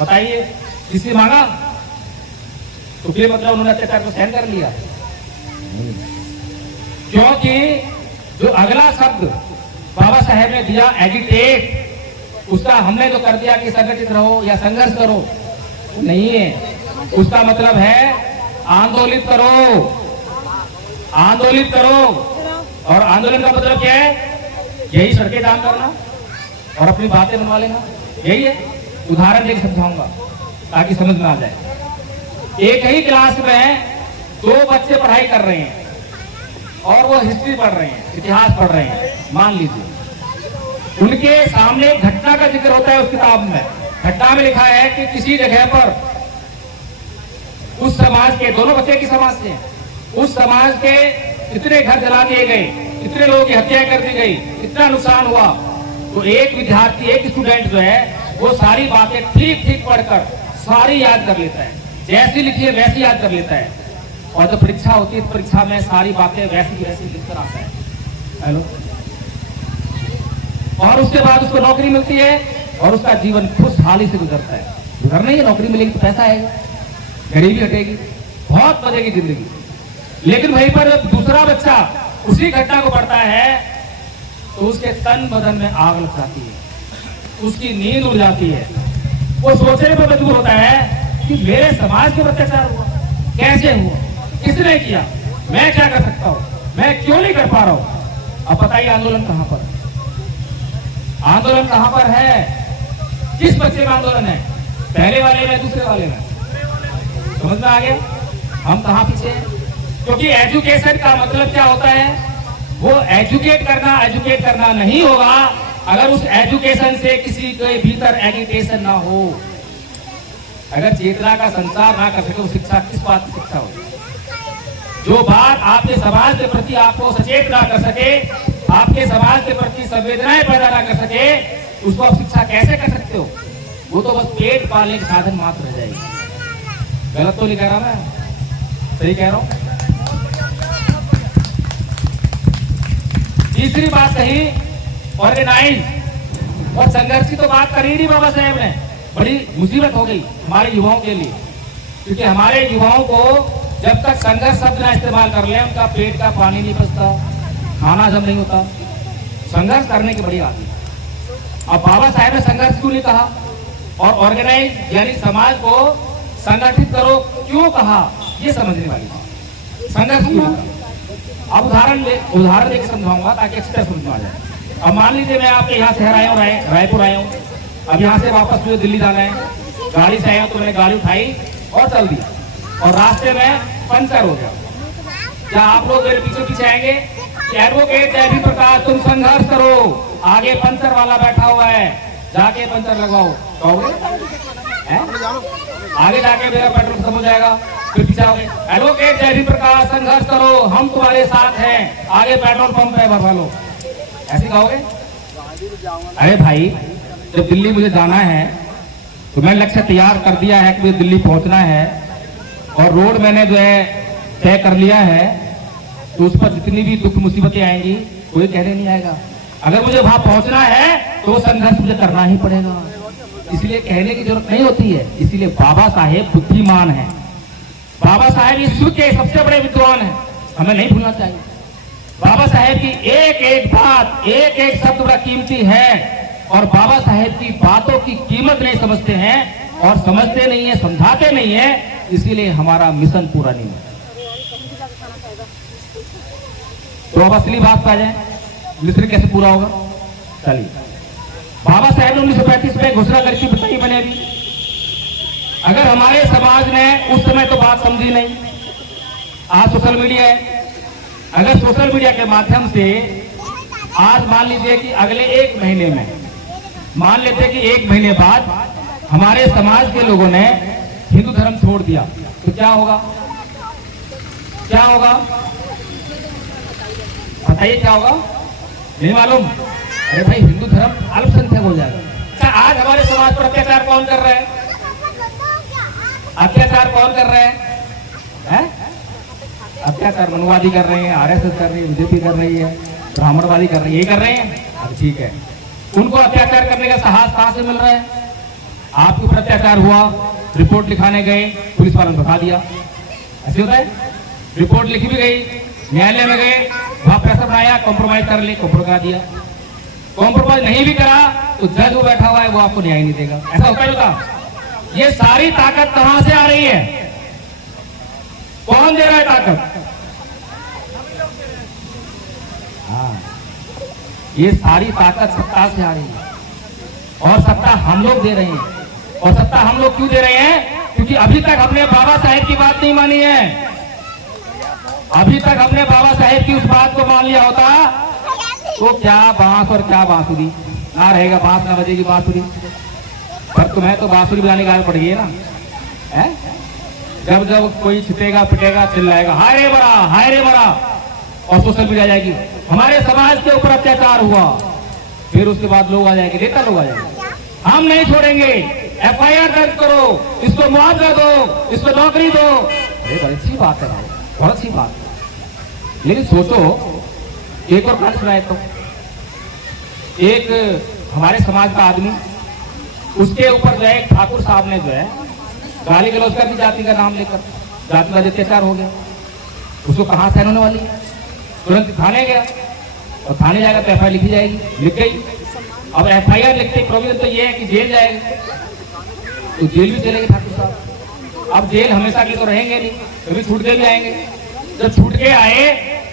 बताइए, किससे मांगा? तो फिर मतलब उन्होंने अत्याचार को सहन कर लिया? क्योंकि जो अगला शब्द बाबा साहब ने दिया एजिटेट, उसका हमने तो कर दिया कि संगठित रहो या संघर्ष करो, नहीं है। उसका मतलब है आंदोलित करो, आंदोलित करो। और आंदोलन का मतलब क्या है? यही सड़कें जाम करना और अपनी बातें बनवा लेना, यही है। उदाहरण देकर समझाऊंगा ताकि समझ में आ जाए। एक ही क्लास में दो बच्चे पढ़ाई कर रहे हैं और वो हिस्ट्री पढ़ रहे हैं, इतिहास पढ़ रहे हैं। मान लीजिए उनके सामने एक घटना का जिक्र होता है उस किताब में। घटना में लिखा है कि किसी जगह पर उस समाज के, दोनों बच्चे की समाज से, उस समाज के इतने घर जला दिए गए, इतने लोगों की हत्या कर दी गई, इतना नुकसान हुआ। तो एक विद्यार्थी, एक स्टूडेंट जो है वो सारी बातें ठीक ठीक पढ़कर सारी याद कर लेता है, जैसी लिखी है वैसी याद कर लेता है। और जब परीक्षा होती है, परीक्षा में सारी बातें वैसी की वैसी लिखकर आता है। हेलो। और उसके बाद उसको नौकरी मिलती है और उसका जीवन खुशहाली से गुजरता है। गुजर नहीं है, नौकरी मिलेगी तो पैसा आएगा, गरीबी हटेगी, बहुत बचेगी जिंदगी। लेकिन वहीं पर दूसरा बच्चा उसी घटना को पढ़ता है तो उसके तन बदन में आग लग जाती है, उसकी नींद उड़ जाती है। वो सोचने पर मजबूर होता है कि मेरे समाज के अत्याचार हुआ, कैसे हुआ, किसने किया, मैं क्या कर सकता हूं, मैं क्यों नहीं कर पा रहा हूं। अब बताइए आंदोलन कहां पर, आंदोलन कहां पर है? किस बच्चे का आंदोलन है? पहले वाले में, दूसरे वाले में? समझ में आ गया हम कहां पीछे हैं? क्योंकि एजुकेशन का मतलब क्या होता है? वो एजुकेट करना नहीं होगा अगर उस एजुकेशन से किसी के भीतर एजुकेशन ना हो। अगर चेतना का संचार ना कर सके, वो शिक्षा किस बात की शिक्षा होगी? जो बात आपके समाज के प्रति आपको सचेत ना कर सके, आपके समाज के प्रति संवेदनाएं पैदा ना कर सके, उसको आप शिक्षा कैसे कर सकते हो? वो तो बस पेट पालने के साधन मात्र रह जाएगी। गलत तो नहीं कह रहा मैं, सही कह रहा हूं। तीसरी बात कही ऑर्गेनाइज और संघर्ष की तो बात करी नहीं बाबा साहब ने। बड़ी मुसीबत हो गई हमारे युवाओं के लिए, क्योंकि हमारे युवाओं को जब तक संघर्ष शब्द ना इस्तेमाल कर ले, उनका पेट का पानी नहीं बचता, खाना हजम नहीं होता। संघर्ष करने की बड़ी आदत है। अब बाबा साहब ने संघर्ष क्यों नहीं कहा और ऑर्गेनाइज यानी समाज को संगठित करो क्यों कहा? ये समझने वाली बात। संघर्ष क्यों होता है? अब उदाहरण देकर समझाऊंगा ताकि अच्छी तरह समझ में आ जाए। अब मान लीजिए मैं आपके यहाँ शहर आया हूँ, रायपुर आया हूँ, अब यहाँ से वापस मुझे दिल्ली जाना है, गाड़ी से आया हूँ, तो मैंने गाड़ी उठाई और चल दी और रास्ते में पंचर हो गया। क्या आप लोग मेरे पीछे पीछे आएंगे? एडवोकेट जयभी प्रकाश तुम संघर्ष करो, आगे पंचर वाला बैठा हुआ है, जाके पंचर लगवाओ, कहोगे? आगे जाके मेरा पेट्रोल खत्म हो जाएगा, फिर पीछे आओगे, एडवोकेट जयभी प्रकाश संघर्ष करो, हम तुम्हारे साथ हैं, आगे पेट्रोल पंप है, भरवा लो, ऐसे कहोगे? अरे भाई, जब दिल्ली मुझे जाना है तो मैंने लक्ष्य तैयार कर दिया है कि मुझे दिल्ली पहुंचना है और रोड मैंने जो है तय कर लिया है, तो उस पर जितनी भी दुख मुसीबतें आएंगी कोई कहने नहीं आएगा। अगर मुझे वहां पहुंचना है तो संघर्ष मुझे करना ही पड़ेगा, इसलिए कहने की जरूरत नहीं होती है। इसीलिए बाबा साहेब बुद्धिमान है, बाबा साहेब इस युग के सबसे बड़े विद्वान है, हमें नहीं भूलना चाहिए। बाबा साहेब की एक एक बात, एक एक शब्द बड़ा कीमती है और बाबा साहेब की बातों की कीमत नहीं समझते हैं और समझते नहीं है, समझाते नहीं है, इसीलिए हमारा मिशन पूरा नहीं है। तो अब असली बात आ जाए, मिशन कैसे पूरा होगा? चलिए, बाबा साहेब ने 1935 में घोषणा करके बताई मैंने अभी। अगर हमारे समाज ने उस समय तो बात समझी नहीं, आज सोशल मीडिया है, अगर सोशल मीडिया के माध्यम से आज मान लीजिए कि अगले 1 महीने में, मान लेते कि 1 महीने बाद हमारे समाज के लोगों ने हिंदू धर्म छोड़ दिया तो क्या होगा? क्या होगा बताइए, क्या होगा? नहीं मालूम? अरे भाई, हिंदू धर्म अल्पसंख्यक हो जाएगा। अच्छा, आज हमारे समाज पर अत्याचार कौन कर रहा है? अत्याचार कौन कर रहे हैं? अत्याचार मनुवादी कर रहे हैं, आरएसएस कर रही है, बीजेपी कर रही है, ब्राह्मणवादी कर रही है, ये कर रहे हैं। अब ठीक है, उनको अत्याचार करने का साहस कहां से मिल रहा है? आपके ऊपर अत्याचार हुआ, रिपोर्ट लिखाने गए, पुलिस वालों ने भगा दिया, ऐसे होता है। रिपोर्ट लिखी भी गई, न्यायालय में गए, वहां प्रेशर बनाया, कॉम्प्रोमाइज कर ली, कॉम्प्रोमाइज करा दिया। कॉम्प्रोमाइज नहीं भी करा तो जज वो बैठा हुआ है, वो आपको न्याय नहीं देगा। ऐसा होता ही होता। ये सारी ताकत कहां से आ रही है? कौन दे रहा है ताकत? हाँ, ये सारी ताकत सत्ता से आ रही है और सत्ता हम लोग दे रहे हैं। और सत्ता हम लोग क्यों दे रहे हैं? क्योंकि अभी तक हमने बाबा साहेब की बात नहीं मानी है। अभी तक हमने बाबा साहेब की उस बात को मान लिया होता तो क्या बांस और क्या बांसुरी, ना रहेगा बांस ना बजेगी बांसुरी। पर तुम्हें तो बांसुरी बजाने की आदत पड़ गई है ना, है? जब जब कोई छिटेगा पिटेगा चिल्लाएगा हाय रे बड़ा, हाय रे बड़ा, और सोशल मीडिया जाएगी हमारे समाज के ऊपर अत्याचार हुआ, फिर उसके बाद लोग आ जाएंगे, नेता लोग आ जाएंगे, हम नहीं छोड़ेंगे, एफआईआर दर्ज करो, इसको मुआवजा दो, इसको नौकरी दो। अरे बड़ी अच्छी बात है भाई, बहुत अच्छी बात है। लेकिन सोचो, एक और कहानी सुनाए तो, एक हमारे समाज का आदमी, उसके ऊपर जो है ठाकुर साहब ने जो है गाली गलौज कर दी जाति का नाम लेकर, जाति का अत्याचार हो गया, उसको कहां सहन होने वाली है? तुरंत थाने गया और थाने जाएगा तो एफआईआर लिखी जाएगी, लिख गई। अब एफआईआर लिखते प्रोविजन तो ये है कि जेल जाएगा, तो जेल भी चलेंगे ठाकुर साहब। अब जेल हमेशा के तो रहेंगे नहीं, कभी छूट के भी आएंगे। जब छूट के आए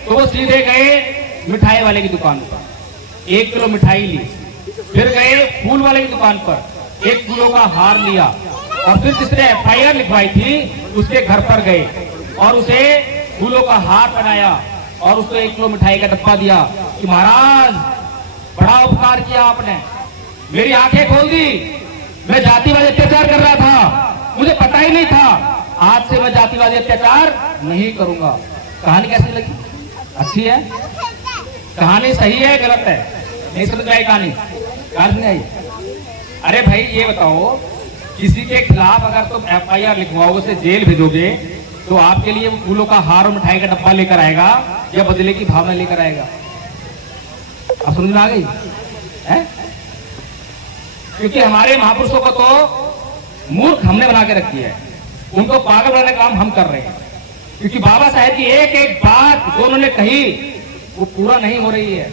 तो वो सीधे गए मिठाई वाले की दुकान पर, 1 किलो मिठाई ली, फिर गए फूल वाले की दुकान पर, 1 किलो का हार लिया, और फिर जिसने एफआईआर लिखवाई थी उसके घर पर गए और उसे फूलों का हार बनाया और उसको 1 किलो मिठाई का डब्बा दिया कि महाराज बड़ा उपकार किया आपने, मेरी आंखें खोल दी, मैं जातिवादी अत्याचार कर रहा था, मुझे पता ही नहीं था, आज से मैं जातिवादी अत्याचार नहीं करूंगा। कहानी कैसी लगी? अच्छी है? कहानी सही है गलत है? नहीं समझ आई कहानी? समझ आई? अरे भाई ये बताओ, किसी के खिलाफ अगर तुम एफआईआर लिखवाओगे, उसे जेल भेजोगे, तो आपके लिए वो फूलों का हार और मिठाई का डब्बा लेकर आएगा या बदले की भावना लेकर आएगा? अब समझ में आ गई है? क्योंकि हमारे महापुरुषों को तो मूर्ख हमने बना के रखी है, उनको पागल बनाने का काम हम कर रहे हैं। क्योंकि बाबा साहेब की एक एक बात जो उन्होंने कही वो पूरा नहीं हो रही है,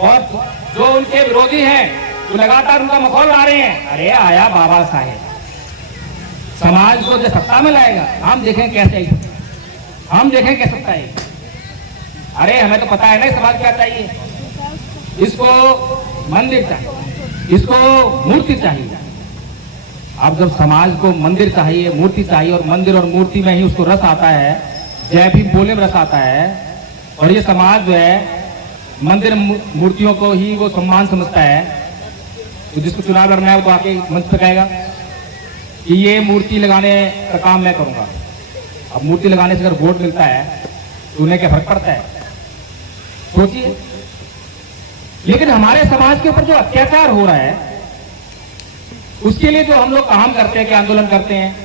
और जो उनके विरोधी हैं वो लगातार उनका मखौल उड़ा रहे हैं। अरे आया बाबा साहेब, समाज को जो सत्ता में लाएगा, हम देखें कैसे हम देखें क्या सकता है। अरे हमें तो पता है ना इस सवाल क्या चाहिए। इसको मंदिर चाहिए, इसको मूर्ति चाहिए। अब जब समाज को मंदिर चाहिए, मूर्ति चाहिए, और मंदिर और मूर्ति में ही उसको रस आता है, जय भीम बोले में रस आता है, और ये समाज जो है मंदिर मूर्तियों को ही वो सम्मान समझता है, तो जिसको चुनाव लड़ना है वो तो आके मंच पे कहेगा कि ये मूर्ति लगाने का काम मैं करूंगा। अब मूर्ति लगाने से अगर वोट मिलता है तो उन्हें क्या फर्क पड़ता है, सोचिए। लेकिन हमारे समाज के ऊपर जो अत्याचार हो रहा है उसके लिए जो हम लोग काम करते हैं, कि आंदोलन करते हैं।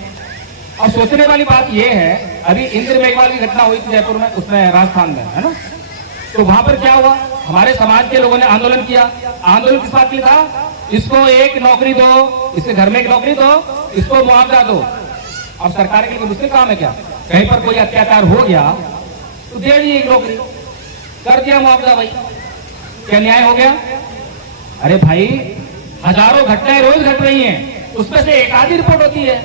और सोचने वाली बात यह है, अभी इंद्र मेघवाल की घटना हुई थी जयपुर में, उसमें राजस्थान में, है ना। तो वहां पर क्या हुआ, हमारे समाज के लोगों ने आंदोलन किया। आंदोलन किस बात के लिए था, इसको एक नौकरी दो, इसके घर में एक नौकरी दो, इसको मुआवजा दो। अब सरकार के लिए मुश्किल काम है क्या, कहीं पर कोई अत्याचार हो गया तो दे दी एक नौकरी, कर दिया मुआवजा, भाई क्या न्याय हो गया। अरे भाई हजारों घटनाएं रोज घट रही हैं, उसमें से एक आधी रिपोर्ट होती है,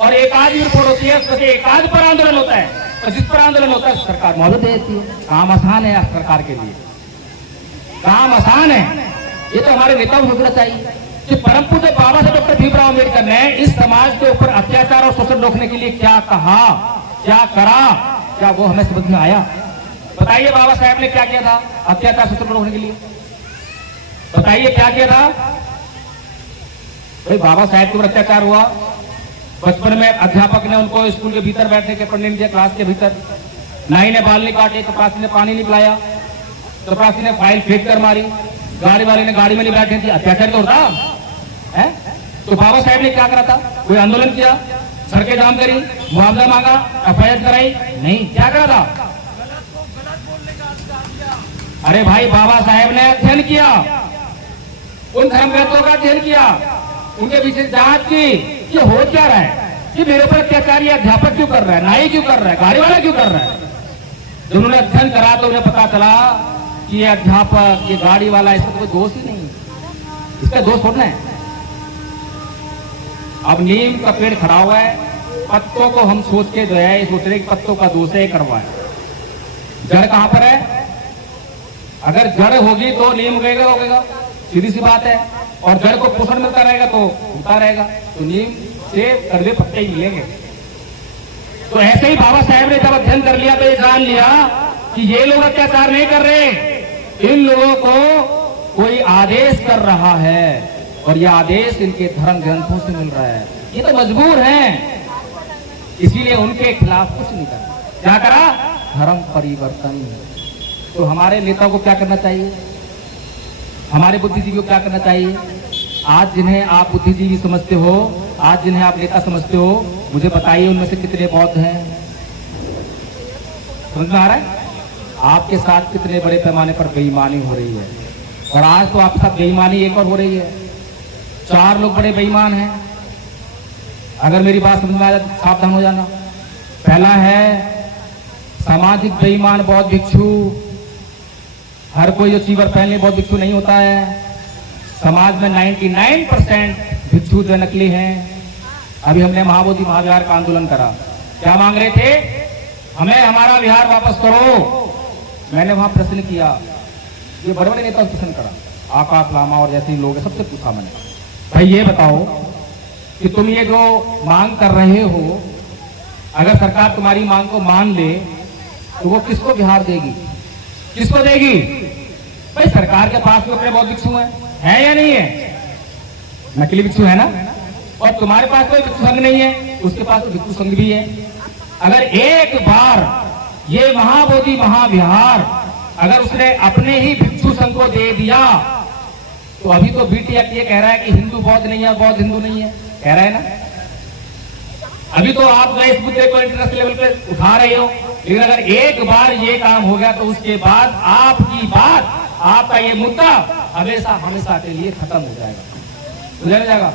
और एक आधी रिपोर्ट होती है उसमें से एक आध पर आंदोलन होता है, और जिस पर आंदोलन होता है सरकार मुआवजा दे देती है। काम आसान है सरकार के लिए, काम आसान है। ये तो हमारे नेताओं को सोचना चाहिए कि परम पूज्य बाबा साहब डॉक्टर भीमराव अम्बेडकर ने इस समाज के ऊपर अत्याचार और शोषण रोकने के लिए क्या कहा, क्या करा, क्या वो हमें समझ में आया। बताइए बाबा साहब ने क्या किया था अत्याचार शोषण रोकने के लिए, बताइए क्या किया था। भाई बाबा साहब के ऊपर अत्याचार हुआ, बचपन में अध्यापक ने उनको स्कूल के भीतर बैठने के पढ़ने नहीं दिया, क्लास के भीतर। नाई ने बाल नहीं काटे, चपरासी ने पानी नहीं पिलाया, चपरासी ने फाइल फेंक कर मारी, गाड़ी वाले ने गाड़ी में नहीं बैठने दिया। अत्याचार तो होता है। तो बाबा साहब ने क्या करा था, कोई आंदोलन किया, सड़कें जाम करी, मुआवजा मांगा, एफआईआर कराई, नहीं, क्या करा था। अरे भाई बाबा साहब ने अध्ययन किया, उन धर्मग्रंथों का अध्ययन किया, उनके पीछे जांच की, ये हो क्या रहा है, कि मेरे ऊपर अत्याचार ये अध्यापक क्यों कर रहा है, नाई क्यों कर रहा है, गाड़ी वाला क्यों कर रहा है। जब उन्होंने अध्ययन करा तो उन्हें पता चला कि ये अध्यापक, ये गाड़ी वाला, इसका कोई दोष ही नहीं, इसका दोष छोड़ना है। अब नीम का पेड़ खड़ा हुआ है, पत्तों को हम सोच के जो है सोच रहे पत्तों का दोष है करवाए, जड़ कहां पर है। अगर जड़ होगी तो नीम उगेगा, सीधी सी बात है, और जड़ को पोषण मिलता रहेगा तो उगता रहेगा, तो नीम से कड़वे पत्ते ही मिलेंगे। तो ऐसे ही बाबा साहब ने जब अध्ययन कर लिया तो ये जान लिया कि ये लोग अत्याचार नहीं कर रहे, इन लोगों को कोई आदेश कर रहा है, और ये आदेश इनके धर्म ग्रंथों से मिल रहा है, ये तो मजबूर हैं, इसीलिए उनके खिलाफ कुछ नहीं करा। क्या करा, धर्म परिवर्तन। तो हमारे नेताओं को क्या करना चाहिए, हमारे बुद्धिजीवी को क्या करना चाहिए। आज जिन्हें आप बुद्धिजीवी समझते हो, आज जिन्हें आप नेता समझते हो, मुझे बताइए उनमें से कितने बौद्ध हैं। समझ में आ रहा है, आपके साथ कितने बड़े पैमाने पर बेईमानी हो रही है। और आज तो आपके साथ बेईमानी एक और हो रही है, 4 लोग बड़े बेईमान हैं। अगर मेरी बात समझ में आ जाए तो सावधान हो जाना। पहला है सामाजिक बेईमान बौद्ध भिक्षु। हर कोई जो चीवर पहन ले बौद्ध भिक्षु नहीं होता है। समाज में 99% भिक्षु जो नकली हैं। अभी हमने महाबोधि महाविहार का आंदोलन करा, क्या मांग रहे थे, हमें हमारा विहार वापस करो। मैंने वहां प्रश्न किया, ये बड़े बड़े नेता प्रश्न करा, आकाश लामा और जैसे लोग हैं, सबसे पूछा मैंने, भाई ये बताओ कि तुम ये जो मांग कर रहे हो, अगर सरकार तुम्हारी मांग को मान ले तो वो किसको विहार देगी, किसको देगी। भाई सरकार के पास तो अपने बहुत भिक्षु है या नहीं है, नकली भिक्षु है ना, और तुम्हारे पास कोई भिक्षु संघ नहीं है, उसके पास तो भिक्षु संघ भी है। अगर एक बार ये महाबोधि महाविहार अगर उसने अपने ही भिक्षु संघ को दे दिया, तो अभी तो बीटी एक्ट ये कह रहा है कि हिंदू बौद्ध नहीं है, बौद्ध हिंदू नहीं है, कह रहा है ना। अभी तो आप जो इस मुद्दे को इंटरनेशनल लेवल पे उठा रहे हो, लेकिन अगर एक बार ये काम हो गया तो उसके बाद आपकी बात, आपका ये मुद्दा हमेशा हमेशा के लिए खत्म हो जाएगा, बुझा जाएगा।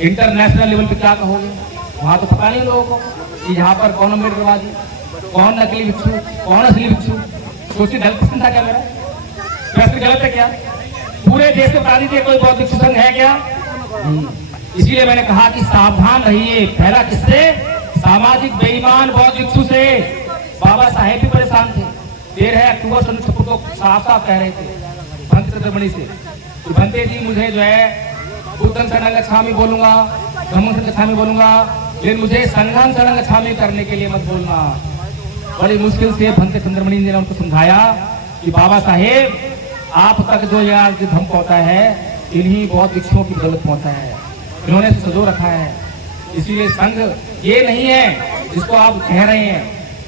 इंटरनेशनल लेवल पे क्या कहोगे, वहां तो पता नहीं लोगों को कि यहाँ पर कौन अम्बेडकरवादी, कौन नकली भिक्षु, कौन असली भिक्षु। सोचिए गलत प्रश्न था क्या मेरा, प्रश्न गलत है क्या। पूरे देश में बता दीजिए कोई बौद्ध भिक्षु संघ है क्या, इसीलिए मैंने कहा कि सावधान रहिए। पहला किससे, सामाजिक बेईमान बौद्ध भिक्षु से बाबा साहेब भी परेशान थे। 13 अक्टूबर 1956 को साफ साफ कह रहे थे भंते चंद्रमणि से, भंते जी मुझे जो है बुद्धं शरणं गच्छामि बोलूंगा, धम्मं शरणं गच्छामि बोलूंगा, लेकिन मुझे संघं शरणं गच्छामि करने के लिए मत बोलना। बड़ी मुश्किल से भंते चंद्रमणि ने उनको समझाया कि बाबा साहेब आप तक जो यार धम्म पहुंचा है इन्हीं बौद्ध भिक्षुओं की बदौलत पहुंचा है, इन्होंने सजो रखा है। इसीलिए संघ ये नहीं है जिसको आप कह रहे हैं,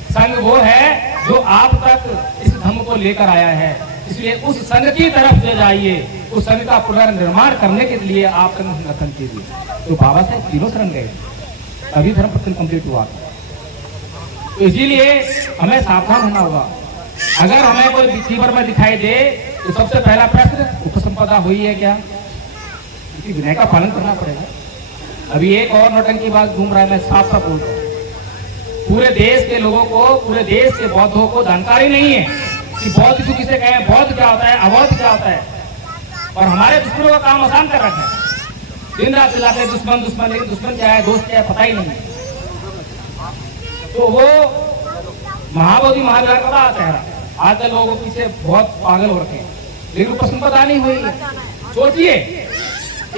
संघ वो है जो आप तक इस धम्म को लेकर आया है। इसलिए उस संघ की तरफ से जाइए, उस संघ का पुनर्निर्माण करने के लिए आप संघ संगठन कीजिए। तो बाबा साहेब तीनों शरण गए, तभी धर्म प्रचलन कंप्लीट हुआ। तो इसीलिए हमें सावधान होना होगा। अगर हमें कोई रिसीवर में दिखाई दे तो सबसे पहला प्रश्न उपसंपदा हुई है क्या, क्योंकि विनय का पालन करना पड़ेगा। अभी एक और नौटंकी बात घूम रहा है, मैं साफ साफ बोल रहा हूँ, पूरे देश के लोगों को, पूरे देश के बौद्धों को जानकारी नहीं है कि बौद्ध भिक्षु किसे कहें, बौद्ध क्या होता है, अबौद्ध क्या होता है। और हमारे दुश्मनों का काम आसान कर रखा है, दिन रात चिल्लाते दुश्मन दुश्मन, लेकिन दुश्मन क्या है, दोस्त क्या है, पता ही नहीं। तो वो महाबोधि महावीर का चेहरा आजकल लोगों के पीछे बहुत पागल हो रखे हैं, लेकिन उपसंपदा नहीं हुई है। सोचिए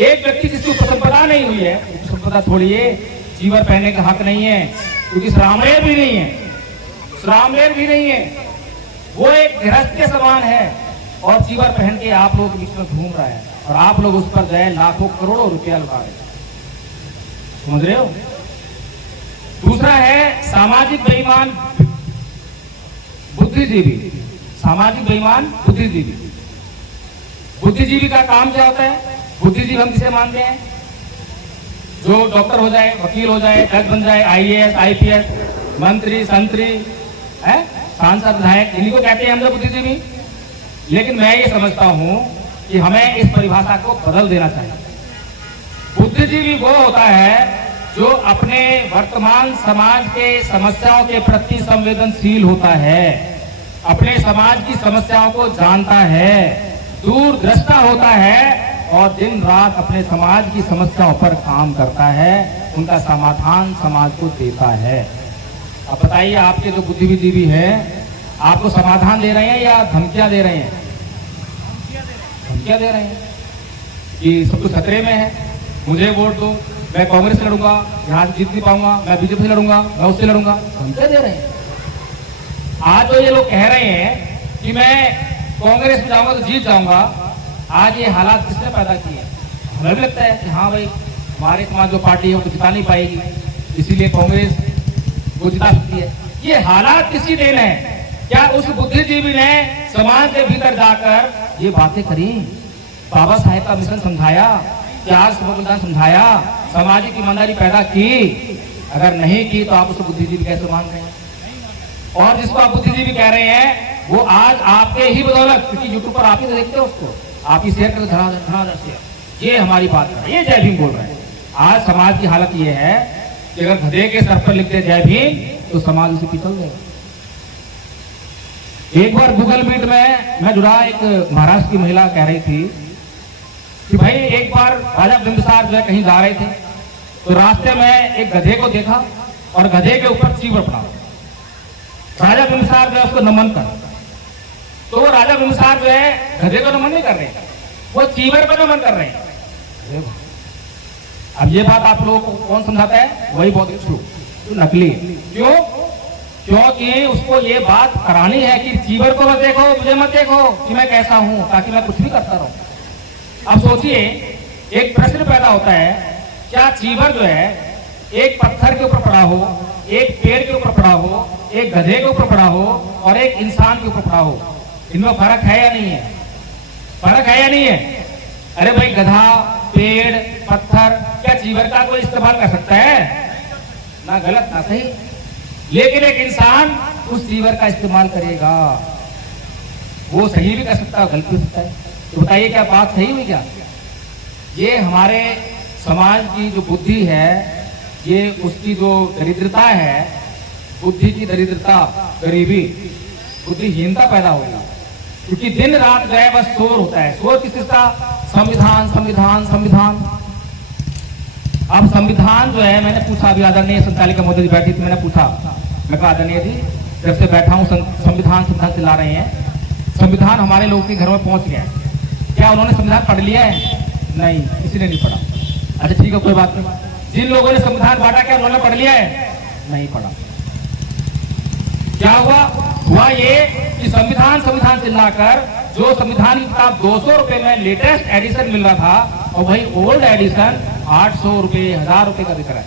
एक व्यक्ति जिसकी उपसंपदा नहीं हुई है, उपसंपदा छोड़िए, चीवर पहनने का हक नहीं है, क्योंकि श्रामलेर भी नहीं है, श्रामलेर भी नहीं है, वो एक गृहस्थ के समान है और चीवर पहन के आप लोगों के बीच में घूम रहा है और आप लोग उस पर गए लाखों करोड़ों रुपया लगा रहे, समझ रहे हो। दूसरा है सामाजिक बेईमान बुद्धिजीवी, सामाजिक बेईमान बुद्धिजीवी। बुद्धिजीवी का काम क्या होता है, बुद्धिजीवी हम किसे मानते हैं, जो डॉक्टर हो जाए, वकील हो जाए, जज बन जाए, IAS IPS, मंत्री संतरी है, सांसद विधायक, इन्हीं को कहते हैं हम लोग बुद्धिजीवी। लेकिन मैं ये समझता हूं कि हमें इस परिभाषा को बदल देना चाहिए। बुद्धिजीवी वो होता है जो अपने वर्तमान समाज के समस्याओं के प्रति संवेदनशील होता है, अपने समाज की समस्याओं को जानता है, दूरदृष्टा होता है और दिन रात अपने समाज की समस्याओं पर काम करता है, उनका समाधान समाज को देता है। अब बताइए आपके जो बुद्धिजीवी हैं आपको समाधान दे रहे हैं या धमकियां दे रहे हैं? धमकियां दे रहे हैं कि सब कुछ खतरे में है, मुझे वोट दो, मैं कांग्रेस से लड़ूंगा, यहाँ से जीत नहीं पाऊंगा, मैं बीजेपी से लड़ूंगा, मैं उससे लड़ूंगा, धमकियां दे रहे हैं। आज तो ये लोग कह रहे हैं कि मैं कांग्रेस में जाऊंगा तो जीत जाऊंगा, आज ये हालात किसने पैदा किए? हमें भी लगता है कि हाँ भाई हमारे समाज जो पार्टी है वो तो जिता नहीं पाएगी, इसीलिए कांग्रेस वो जिता सकती है। ये हालात किसकी देन है? क्या उस बुद्धिजीवी ने समाज के भीतर जाकर ये बातें करी, बाबा साहेब का मिशन समझाया, त्याग समर्पण समझाया, सामाजिक ईमानदारी पैदा की? अगर नहीं की तो आप उसको बुद्धिजीवी कैसे मान रहे हैं? और जिसको आप बुद्धिजीवी कह रहे हैं वो आज आपके ही बदौलत, क्योंकि यूट्यूब पर आप ही तो देखते हो उसको, आप ही शेयर करके धनाधन ये हमारी बात कर, ये जय भीम बोल रहे हैं। आज समाज की हालत ये है कि अगर गधे के सर पर लिखते जय भीम तो समाज उसे पिछल देगा। एक बार गूगल मीट में मैं जुड़ा, एक महाराष्ट्र की महिला कह रही थी कि भाई एक बार राजा बिंबिसार जो है कहीं जा रहे थे तो रास्ते में एक गधे को देखा और गधे के ऊपर चीवर पड़ा। राजा बिंबिसार जो है उसको नमन कर, तो वो राजा बिंबिसार जो है गधे को नमन नहीं कर रहे, वो चीवर को नमन कर रहे हैं। अब ये बात आप लोगों को कौन समझाता है? वही बौद्ध भिक्षु नकली। क्यों? क्योंकि उसको ये बात करानी है कि चीवर को मत देखो, मुझे मत देखो कि मैं कैसा हूं, ताकि मैं कुछ भी करता रहूं। अब सोचिए एक प्रश्न पैदा होता है, क्या चीवर जो है एक पत्थर के ऊपर पड़ा हो, एक पेड़ के ऊपर पड़ा हो, एक गधे के ऊपर पड़ा हो और एक इंसान के ऊपर पड़ा हो, इनमें फर्क है या नहीं है? फर्क है या नहीं है? अरे भाई गधा, पेड़, पत्थर, क्या चीवर का कोई इस्तेमाल कर सकता है? ना गलत ना सही, लेकिन एक इंसान उस चीवर का इस्तेमाल करेगा, वो सही भी कर सकता है, गलत भी सकता है। तो बताइए क्या बात सही हुई क्या? ये हमारे समाज की जो बुद्धि है, ये उसकी जो दरिद्रता है, बुद्धि की दरिद्रता, गरीबी, बुद्धिहीनता पैदा होगी, क्योंकि दिन रात गए बस शोर होता है। शोर किस चीज का? संविधान संविधान संविधान। अब संविधान जो है, मैंने पूछा अभी आदरणीय संचालिका महोदय जी बैठी थी, मैंने पूछा, मैं कहा आदरणीय जी जब से बैठा हूँ संविधान चिल्ला रहे हैं, संविधान हमारे लोगों के घर में पहुंच गया, क्या उन्होंने संविधान पढ़ लिया है? नहीं, किसी ने नहीं पढ़ा। अच्छा ठीक है, कोई बात नहीं। जिन लोगों ने संविधान बांटा, क्या उन्होंने पढ़ लिया है? नहीं पढ़ा। क्या हुआ ये कि संविधान चिल्लाकर जो संविधान की किताब 200 रुपए में लेटेस्ट एडिशन मिल रहा था, और वही ओल्ड एडिशन 800 रुपए 1000 रुपए का दिख रहा है।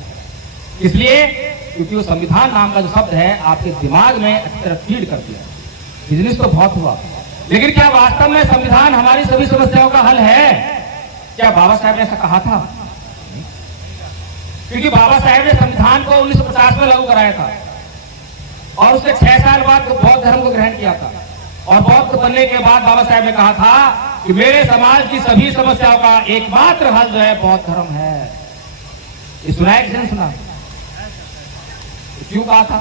इसलिए क्योंकि वो संविधान नाम का जो शब्द है आपके दिमाग में अच्छी तरह फीड कर दिया। बिजनेस तो बहुत हुआ, लेकिन क्या वास्तव में संविधान हमारी सभी समस्याओं का हल है? क्या बाबा साहब ने ऐसा कहा था? क्योंकि बाबा साहब ने संविधान को 1950 में लागू कराया था, और उसके 6 साल बाद बौद्ध धर्म को ग्रहण किया था, और बौद्ध बनने के बाद बाबा साहब ने कहा था कि मेरे समाज की सभी समस्याओं का एकमात्र हल जो है बौद्ध धर्म है। ये सुना है किसने सुना? क्यों कहा था?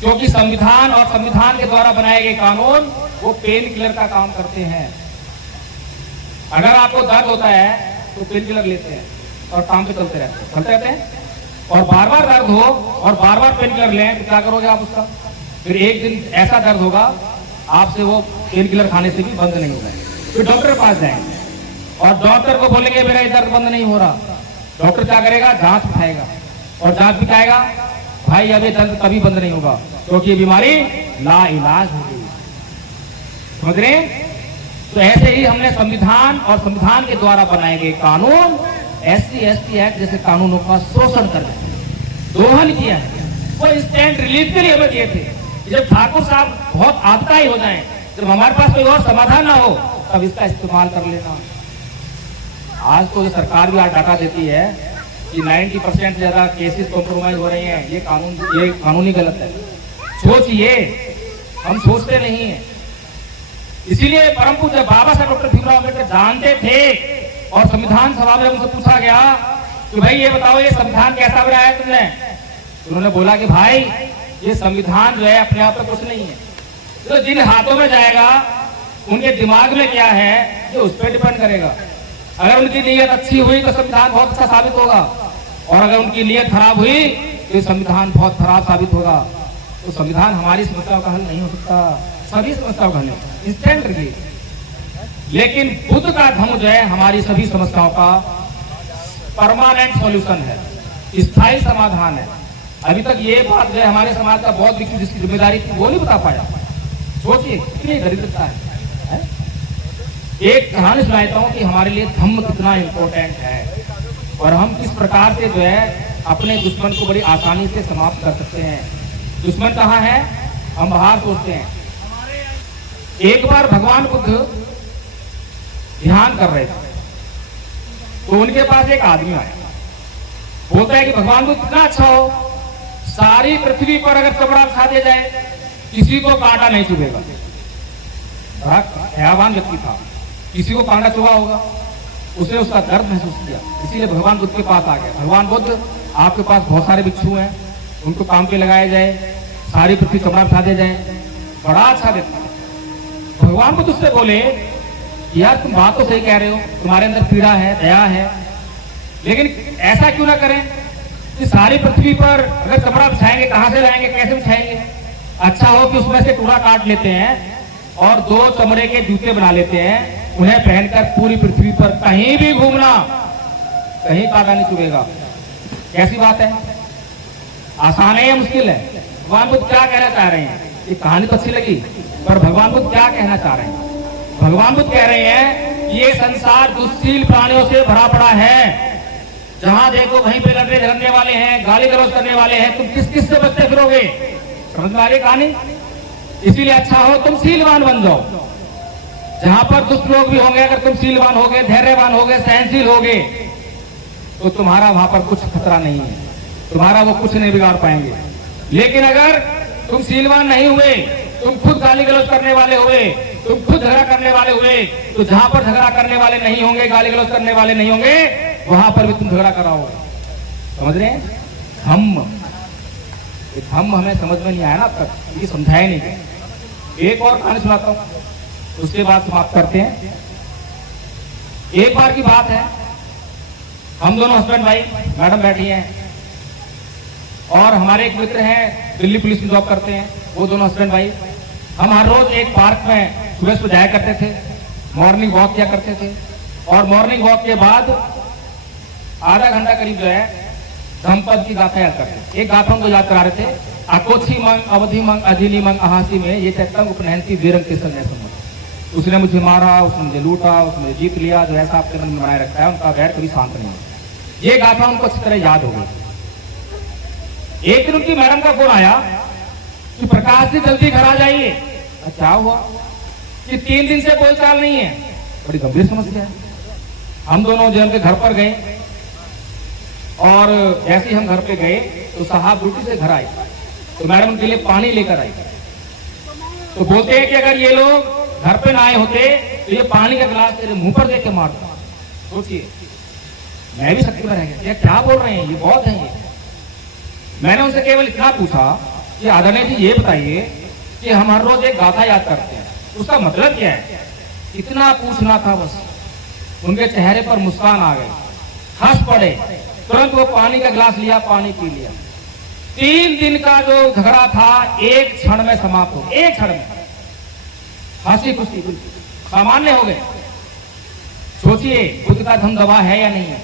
क्योंकि संविधान और संविधान के द्वारा बनाए गए कानून वो पेन किलर का काम करते हैं। अगर आपको दर्द होता है तो पेन किलर लेते हैं और काम पे चलते रहते हैं, और बार बार दर्द हो और बार बार पेन किलर लें तो क्या करोगे आप उसका? फिर एक दिन ऐसा दर्द होगा आपसे वो पेन किलर खाने से भी बंद नहीं होगा, फिर डॉक्टर के पास जाएंगे और डॉक्टर को बोलेंगे मेरा ये दर्द बंद नहीं हो रहा। डॉक्टर क्या करेगा? जांच उठाएगा, और जांच दिखाएगा भाई अब ये दर्द कभी बंद नहीं होगा, क्योंकि ये बीमारी लाइलाज हो गई। समझ रहे हैं? तो ऐसे ही हमने संविधान और संविधान के द्वारा बनाए गए कानून SC/ST एक्ट जैसे कानूनों का शोषण कर दिया, दोहन किया है। वो इंस्टेंट रिलीफ के लिए हमें दिए थे। जब ठाकुर साहब बहुत आपदाई हो जाए, जब हमारे पास कोई और समाधान ना हो, तब इसका इस्तेमाल कर लेना। आज तो सरकार भी आज डाटा देती है कि 90% से ज्यादा केसेस कॉम्प्रोमाइज हो रहे हैं। ये कानूनी गलत है। सोचिए, हम सोचते नहीं है। इसीलिए परम पूज्य बाबा साहब डॉक्टर भीमराव अम्बेडकर जानते थे, और संविधान सभा में उनसे पूछा गया कि भाई ये बताओ ये संविधान कैसा बनाया तुमने? उन्होंने बोला कि भाई ये संविधान जो है अपने आप में कुछ नहीं है, तो जिन हाथों में जाएगा उनके दिमाग में क्या है ये उस पर डिपेंड करेगा। अगर उनकी नीयत अच्छी हुई तो संविधान बहुत अच्छा साबित होगा, और अगर उनकी नीयत खराब हुई तो संविधान बहुत खराब साबित होगा। तो संविधान हमारी समस्याओं का हल नहीं हो सकता, सभी समस्याओं का हल इंस्टेंट रिलीफ। लेकिन बुद्ध का धर्म जो है हमारी सभी समस्याओं का परमानेंट सॉल्यूशन है, स्थायी समाधान है। अभी तक ये बात जो है हमारे समाज का बहुत विकसित जिसकी जिम्मेदारी थी वो नहीं बता पाया। सोचिए कितनी दरिद्रता है। एक कहानी सुनाता हूँ कि हमारे लिए धम्म कितना इम्पोर्टेंट है, और हम किस प्रकार से जो है अपने दुश्मन को बड़ी आसानी से समाप्त कर सकते हैं। दुश्मन कहाँ है? हम बाहर सोचते हैं। एक बार भगवान बुद्ध ध्यान कर रहे थे, तो उनके पास एक आदमी आया, बोलता है कि भगवान बुद्ध कितना अच्छा हो, सारी पृथ्वी पर अगर कपड़ा बिछा दिया जाए किसी को कांटा नहीं चुभेगा। बड़ा दयावान व्यक्ति था, किसी को कांटा चुभा होगा, उसने उसका दर्द महसूस किया, इसीलिए भगवान बुद्ध के पास आ गया। भगवान बुद्ध आपके पास बहुत सारे भिक्षु हैं, उनको काम पे लगाया जाए, सारी पृथ्वी कपड़ा बिछा दिया जाए। बड़ा अच्छा व्यक्ति। भगवान बुद्ध उससे बोले यार तुम बात तो सही कह रहे हो, तुम्हारे अंदर पीड़ा है, दया है, लेकिन ऐसा क्यों ना करें कि सारी पृथ्वी पर अगर कपड़ा बिछाएंगे कहां से लाएंगे, कैसे बिछाएंगे? अच्छा हो कि उसमें से टुकड़ा काट लेते हैं और 2 चमड़े के जूते बना लेते हैं, उन्हें पहनकर पूरी पृथ्वी पर कहीं भी घूमना, कहीं कांटा नहीं चुभेगा। कैसी बात है? आसान है या मुश्किल है? भगवान बुद्ध क्या कहना चाह रहे हैं? ये कहानी तो अच्छी लगी, पर भगवान बुद्ध क्या कहना चाह रहे हैं? भगवान बुद्ध कह रहे हैं ये संसार दुष्शील प्राणियों से भरा पड़ा है, जहां देखो वहीं पे लड़ने झगड़ने वाले हैं, गाली गलौज करने वाले हैं, तुम किस किस से बचते फिरोगे? समझ में आ रही कहानी? इसीलिए अच्छा हो तुम शीलवान बन जाओ। जहां पर दुष्ट लोग भी होंगे, अगर तुम शीलवान होगे, धैर्यवान होगे, सहनशील होगे, तो तुम्हारा वहां पर कुछ खतरा नहीं है, तुम्हारा वो कुछ नहीं बिगाड़ पाएंगे। लेकिन अगर तुम शीलवान नहीं हुए, तुम खुद गाली गलौज करने वाले हुए, तुम खुद झगड़ा करने वाले हुए, तो जहां पर झगड़ा करने वाले नहीं होंगे, गाली गलौज करने वाले नहीं होंगे, वहां पर भी तुम झगड़ा कराओगे। समझ रहे हैं? धम्म, ये धम्म हमें समझ में नहीं आया ना अब तक, ये समझाया नहीं गया। एक और कहानी सुनाता हूं, उसके बाद समाप्त करते हैं। एक बार की बात है, हम दोनों हस्बैंड वाइफ, मैडम बैठी हैं, और हमारे एक मित्र हैं दिल्ली पुलिस में जॉब करते हैं, वो दोनों हस्बैंड वाइफ। हम हर रोज एक पार्क में सुबह सुबह जाया करते थे, मॉर्निंग वॉक किया करते थे, और मॉर्निंग वॉक के बाद आधा घंटा करीब जो है धम्मपद की गाथा याद करते। एक गाथा उनको याद करा रहे थे, अकोछी मंग अवधि मंग अजिली मंग अहासी में ये चैतंग उपनयंती वीरंग के संग संग। उसने मुझे मारा, उसने मुझे लूटा, उसने मुझे जीत लिया, जो ऐसा आपके मन में बनाए रखता है, उनका वैर कभी शांत नहीं है। ये गाथा उनको अच्छी तरह याद हो गई। एक दिन उनकी मैडम का फोन आया कि प्रकाश जी जल्दी घर आ जाइए। क्या हुआ? कि 3 दिन से बोलचाल नहीं है। बड़ी गंभीर समस्या है। हम दोनों जो उनके घर पर गए, और जैसे ही हम घर पे गए तो साहब ड्यूटी से घर आए, तो मैडम उनके लिए पानी लेकर आई। तो बोलते हैं कि अगर ये लोग घर पे ना आए होते तो ये पानी का गिलास तेरे मुंह पर देके मारता। सोचिए, मैं भी शक्ति में रह गया, क्या बोल रहे हैं, ये बहुत है ये। मैंने उनसे केवल इतना पूछा कि आदरणीय जी ये बताइए कि हम हर रोज एक गाथा याद करते हैं, उसका मतलब क्या है? इतना पूछना था बस। उनके चेहरे पर मुस्कान आ गई, हंस पड़े, तुरंत वो पानी का गिलास लिया, पानी पी लिया। 3 दिन का जो झगड़ा था एक क्षण में समाप्त हो, एक क्षण में हंसी खुशी सामान्य हो गए। सोचिए, खुद का धन दवा है या नहीं है?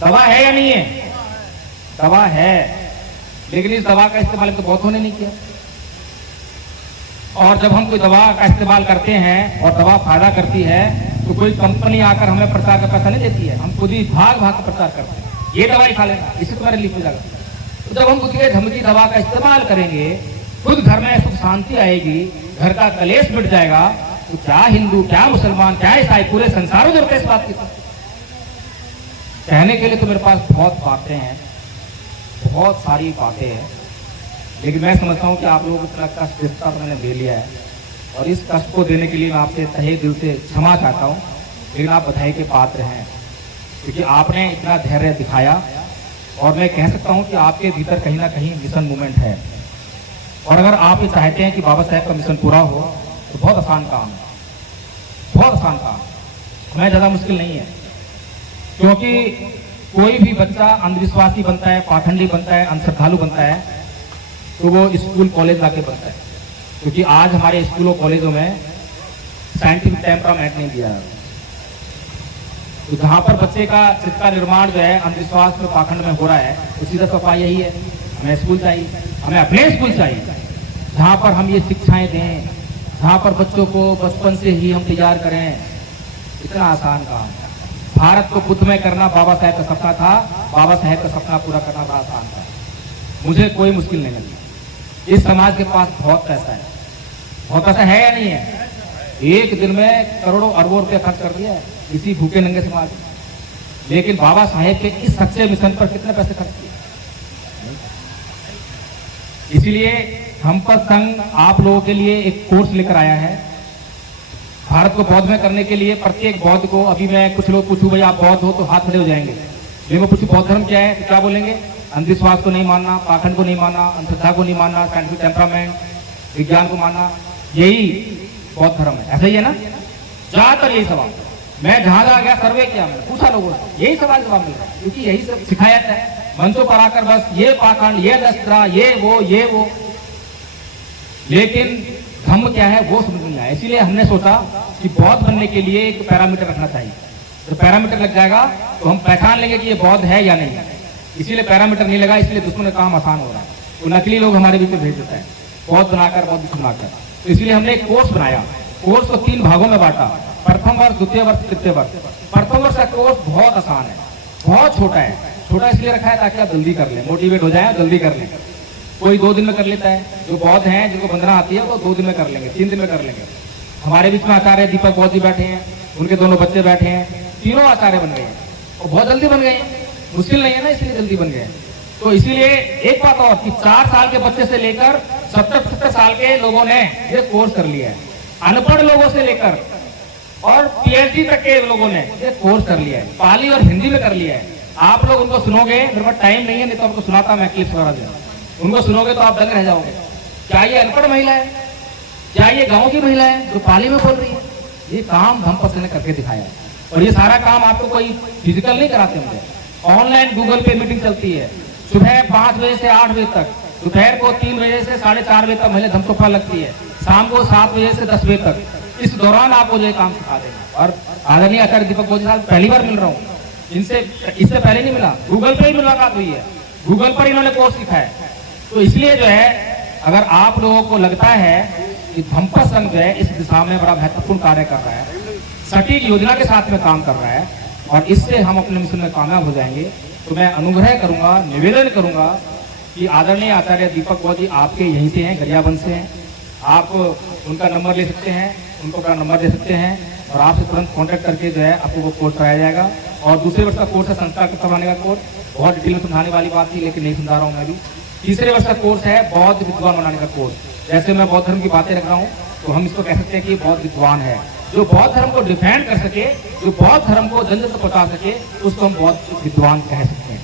दवा है या नहीं है? दवा है, लेकिन इस दवा का इस्तेमाल तो बहुतों ने नहीं किया। और जब हम कोई दवा का इस्तेमाल करते हैं और दवा फायदा करती है तो कोई कंपनी आकर हमें प्रचार का पैसा नहीं देती है, हम खुद ही भाग भाग कर प्रचार करते हैं, ये दवाई खा लेना, इससे तुम्हारे रिलीफ हो जाएगा। तो जब हम खुद के धर्म की दवा का इस्तेमाल करेंगे, खुद घर में सुख शांति आएगी, घर का कलेश मिट जाएगा, तो क्या हिंदू, क्या मुसलमान, क्या ईसाई, पूरे संसार में जरूरत है इस बात की। कहने के लिए तो मेरे पास बहुत बातें हैं, बहुत सारी बातें हैं, लेकिन मैं समझता हूं कि आप लोगों को इतना कष्ट जितना मैंने दे लिया है, और इस कष्ट को देने के लिए मैं आपसे तहे दिल से क्षमा चाहता हूं। लेकिन आप बधाई के पात्र हैं, क्योंकि आपने इतना धैर्य दिखाया, और मैं कह सकता हूं कि आपके भीतर कहीं ना कहीं मिशन मूवमेंट है। और अगर आप ये चाहते हैं कि बाबा साहेब का मिशन पूरा हो तो बहुत आसान काम है, बहुत आसान काम, हमें ज़्यादा मुश्किल नहीं है। क्योंकि कोई भी बच्चा अंधविश्वासी बनता है, पाखंडी बनता है, अंधश्रद्धालु बनता है, तो वो स्कूल कॉलेज जाके बनता है। क्योंकि आज हमारे स्कूलों कॉलेजों में साइंटिफिक टेम्परामेंट नहीं दिया जाता। तो जहाँ पर बच्चे का चित्त का निर्माण जो है अंधविश्वास में, पाखंड में हो रहा है, तो सीधा सफा यही है, हमें स्कूल चाहिए, हमें अपने स्कूल चाहिए जहाँ पर हम ये शिक्षाएं दें, जहाँ पर बच्चों को बचपन से ही हम तैयार करें। इतना आसान काम है। भारत को बुद्धमय करना बाबा साहेब का सपना था, बाबा साहेब का सपना पूरा करना बड़ा आसान था, मुझे कोई मुश्किल नहीं लगी। इस समाज के पास बहुत पैसा है, बहुत पैसा है या नहीं है? एक दिन में करोड़ों अरबों रुपये खर्च कर दिया है इसी भूखे नंगे समाज में, लेकिन बाबा साहेब के इस सच्चे मिशन पर कितने पैसे खर्च किए? इसीलिए हम पर संघ आप लोगों के लिए एक कोर्स लेकर आया है, भारत को बौद्धमय करने के लिए। प्रत्येक बौद्ध को, अभी मैं कुछ लोग पूछूं भाई आप बौद्ध हो तो हाथ खड़े हो जाएंगे, लेकिन पूछूं बौद्ध धर्म क्या है तो क्या बोलेंगे? अंधविश्वास को नहीं मानना, पाखंड को नहीं मानना, अंधश्रद्धा को नहीं मानना, साइंटिफिक टेम्परामेंट, विज्ञान को मानना, यही बौद्ध धर्म है। ऐसा ही है ना? ज्यादातर यही सवाल, मैं जहां जहां गया सर्वे किया, मैंने पूछा लोगों से, यही सवाल जवाब मिल रहा है, क्योंकि यही सब सिखाया जाता है मंचों पर आकर, बस ये पाखंड, ये दस्त्रा, ये वो। लेकिन धर्म क्या है वो समझ नहीं आया। इसीलिए हमने सोचा कि बौद्ध बनने के लिए एक पैरामीटर रखना चाहिए। तो पैरामीटर लग जाएगा तो हम पहचान लेंगे कि ये बौद्ध है या नहीं। इसीलिए पैरामीटर नहीं लगा, इसलिए दुश्मन का काम आसान हो रहा है, तो नकली लोग हमारे बीच में भेज देता है, बौद्ध बनाकर, बौद्ध बनाकर। तो इसलिए हमने एक कोर्स बनाया, कोर्स को 3 भागों में बांटा, प्रथम वर्ष, द्वितीय वर्ष, तृतीय वर्ष। प्रथम वर्ष का कोर्स बहुत आसान है, बहुत छोटा है। छोटा इसलिए रखा है ताकि आप जल्दी कर लें, मोटिवेट हो जाए, जल्दी कर लें। कोई 2 दिन में कर लेता है, जो बौद्ध हैं जिनको वंदना आती है वो 2 दिन में कर लेंगे, 3 दिन में कर लेंगे। हमारे बीच में आचार्य दीपक बौद्ध जी बैठे हैं, उनके दोनों बच्चे बैठे हैं, तीनों आचार्य बन गए हैं और बहुत जल्दी बन गए। मुश्किल नहीं है ना, इसलिए जल्दी बन गए। तो इसीलिए एक बात और कि 4 साल के बच्चे से लेकर 70-70 साल के लोगों ने ये कोर्स कर लिया है। अनपढ़ लोगों से लेकर और पीएचडी तक के लोगों ने ये कोर्स कर लिया है, पाली और हिंदी में कर लिया है। आप लोग उनको सुनोगे, मेरे पास टाइम नहीं है, नहीं तो आपको सुनाता मैं क्लिप्स वगैरह देना। उनको सुनोगे तो आप दंग रह जाओगे। क्या ये अनपढ़ महिला है? क्या ये गांव की महिला है जो पाली में बोल रही है? ये काम धम्मपद ने करके दिखाया है। और ये सारा काम आपको कोई फिजिकल नहीं कराते मुझे, ऑनलाइन गूगल पे मीटिंग चलती है। सुबह 5 बजे से 8 बजे तक, दोपहर को 3 बजे से 4:30 बजे तक महिला धमकोपा लगती है, शाम को 7 बजे से 10 बजे तक। इस दौरान आपको जो काम सिखा देंगे। और आदरणीय आचार्य दीपक बोझी साहब पहली बार मिल रहा हूँ इनसे, इससे पहले नहीं मिला, गूगल पे ही मुलाकात हुई है, गूगल पर इन्होंने कोर्स सीखा है। तो इसलिए जो है अगर आप लोगों को लगता है कि धम्पा संघ जो है इस दिशा में बड़ा महत्वपूर्ण कार्य कर रहा है, सटीक योजना के साथ में काम कर रहा है और इससे हम अपने मिशन में कामयाब हो जाएंगे, तो मैं अनुग्रह करूंगा, निवेदन करूंगा कि आदरणीय आचार्य दीपक बोझी आपके यहीं से हैं, गरियाबंद से हैं, आप उनका नंबर ले सकते हैं, उनको अपना नंबर दे सकते हैं और आपसे तुरंत कॉन्टैक्ट करके जो है आपको वो कोर्स कराया जाएगा। और दूसरे वर्ष का कोर्स है संस्कार को करवाने का कोर्स, बहुत डिटेल में समझाने वाली बात थी लेकिन नहीं समझा रहा हूँ मैं अभी। तीसरे वर्ष का कोर्स है बौद्ध विद्वान बनाने का कोर्स। जैसे मैं बौद्ध धर्म की बातें रख रहा हूँ तो हम इसको कह सकते हैं कि बौद्ध विद्वान है, जो बौद्ध धर्म को डिफेंड कर सके, जो बौद्ध धर्म को जन जन तक पहुंचा सके, उसको हम बौद्ध विद्वान कह सकते हैं।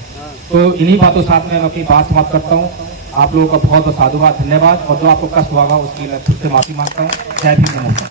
तो इन्हीं बातों के साथ में मैं अपनी बात समाप्त करता हूँ। आप लोगों का बहुत बहुत साधुवाद, धन्यवाद। और जो आपको कष्ट हुआ उसके लिए मैं फिर से माफी मांगता हूँ। जय भीम, नमस्कार।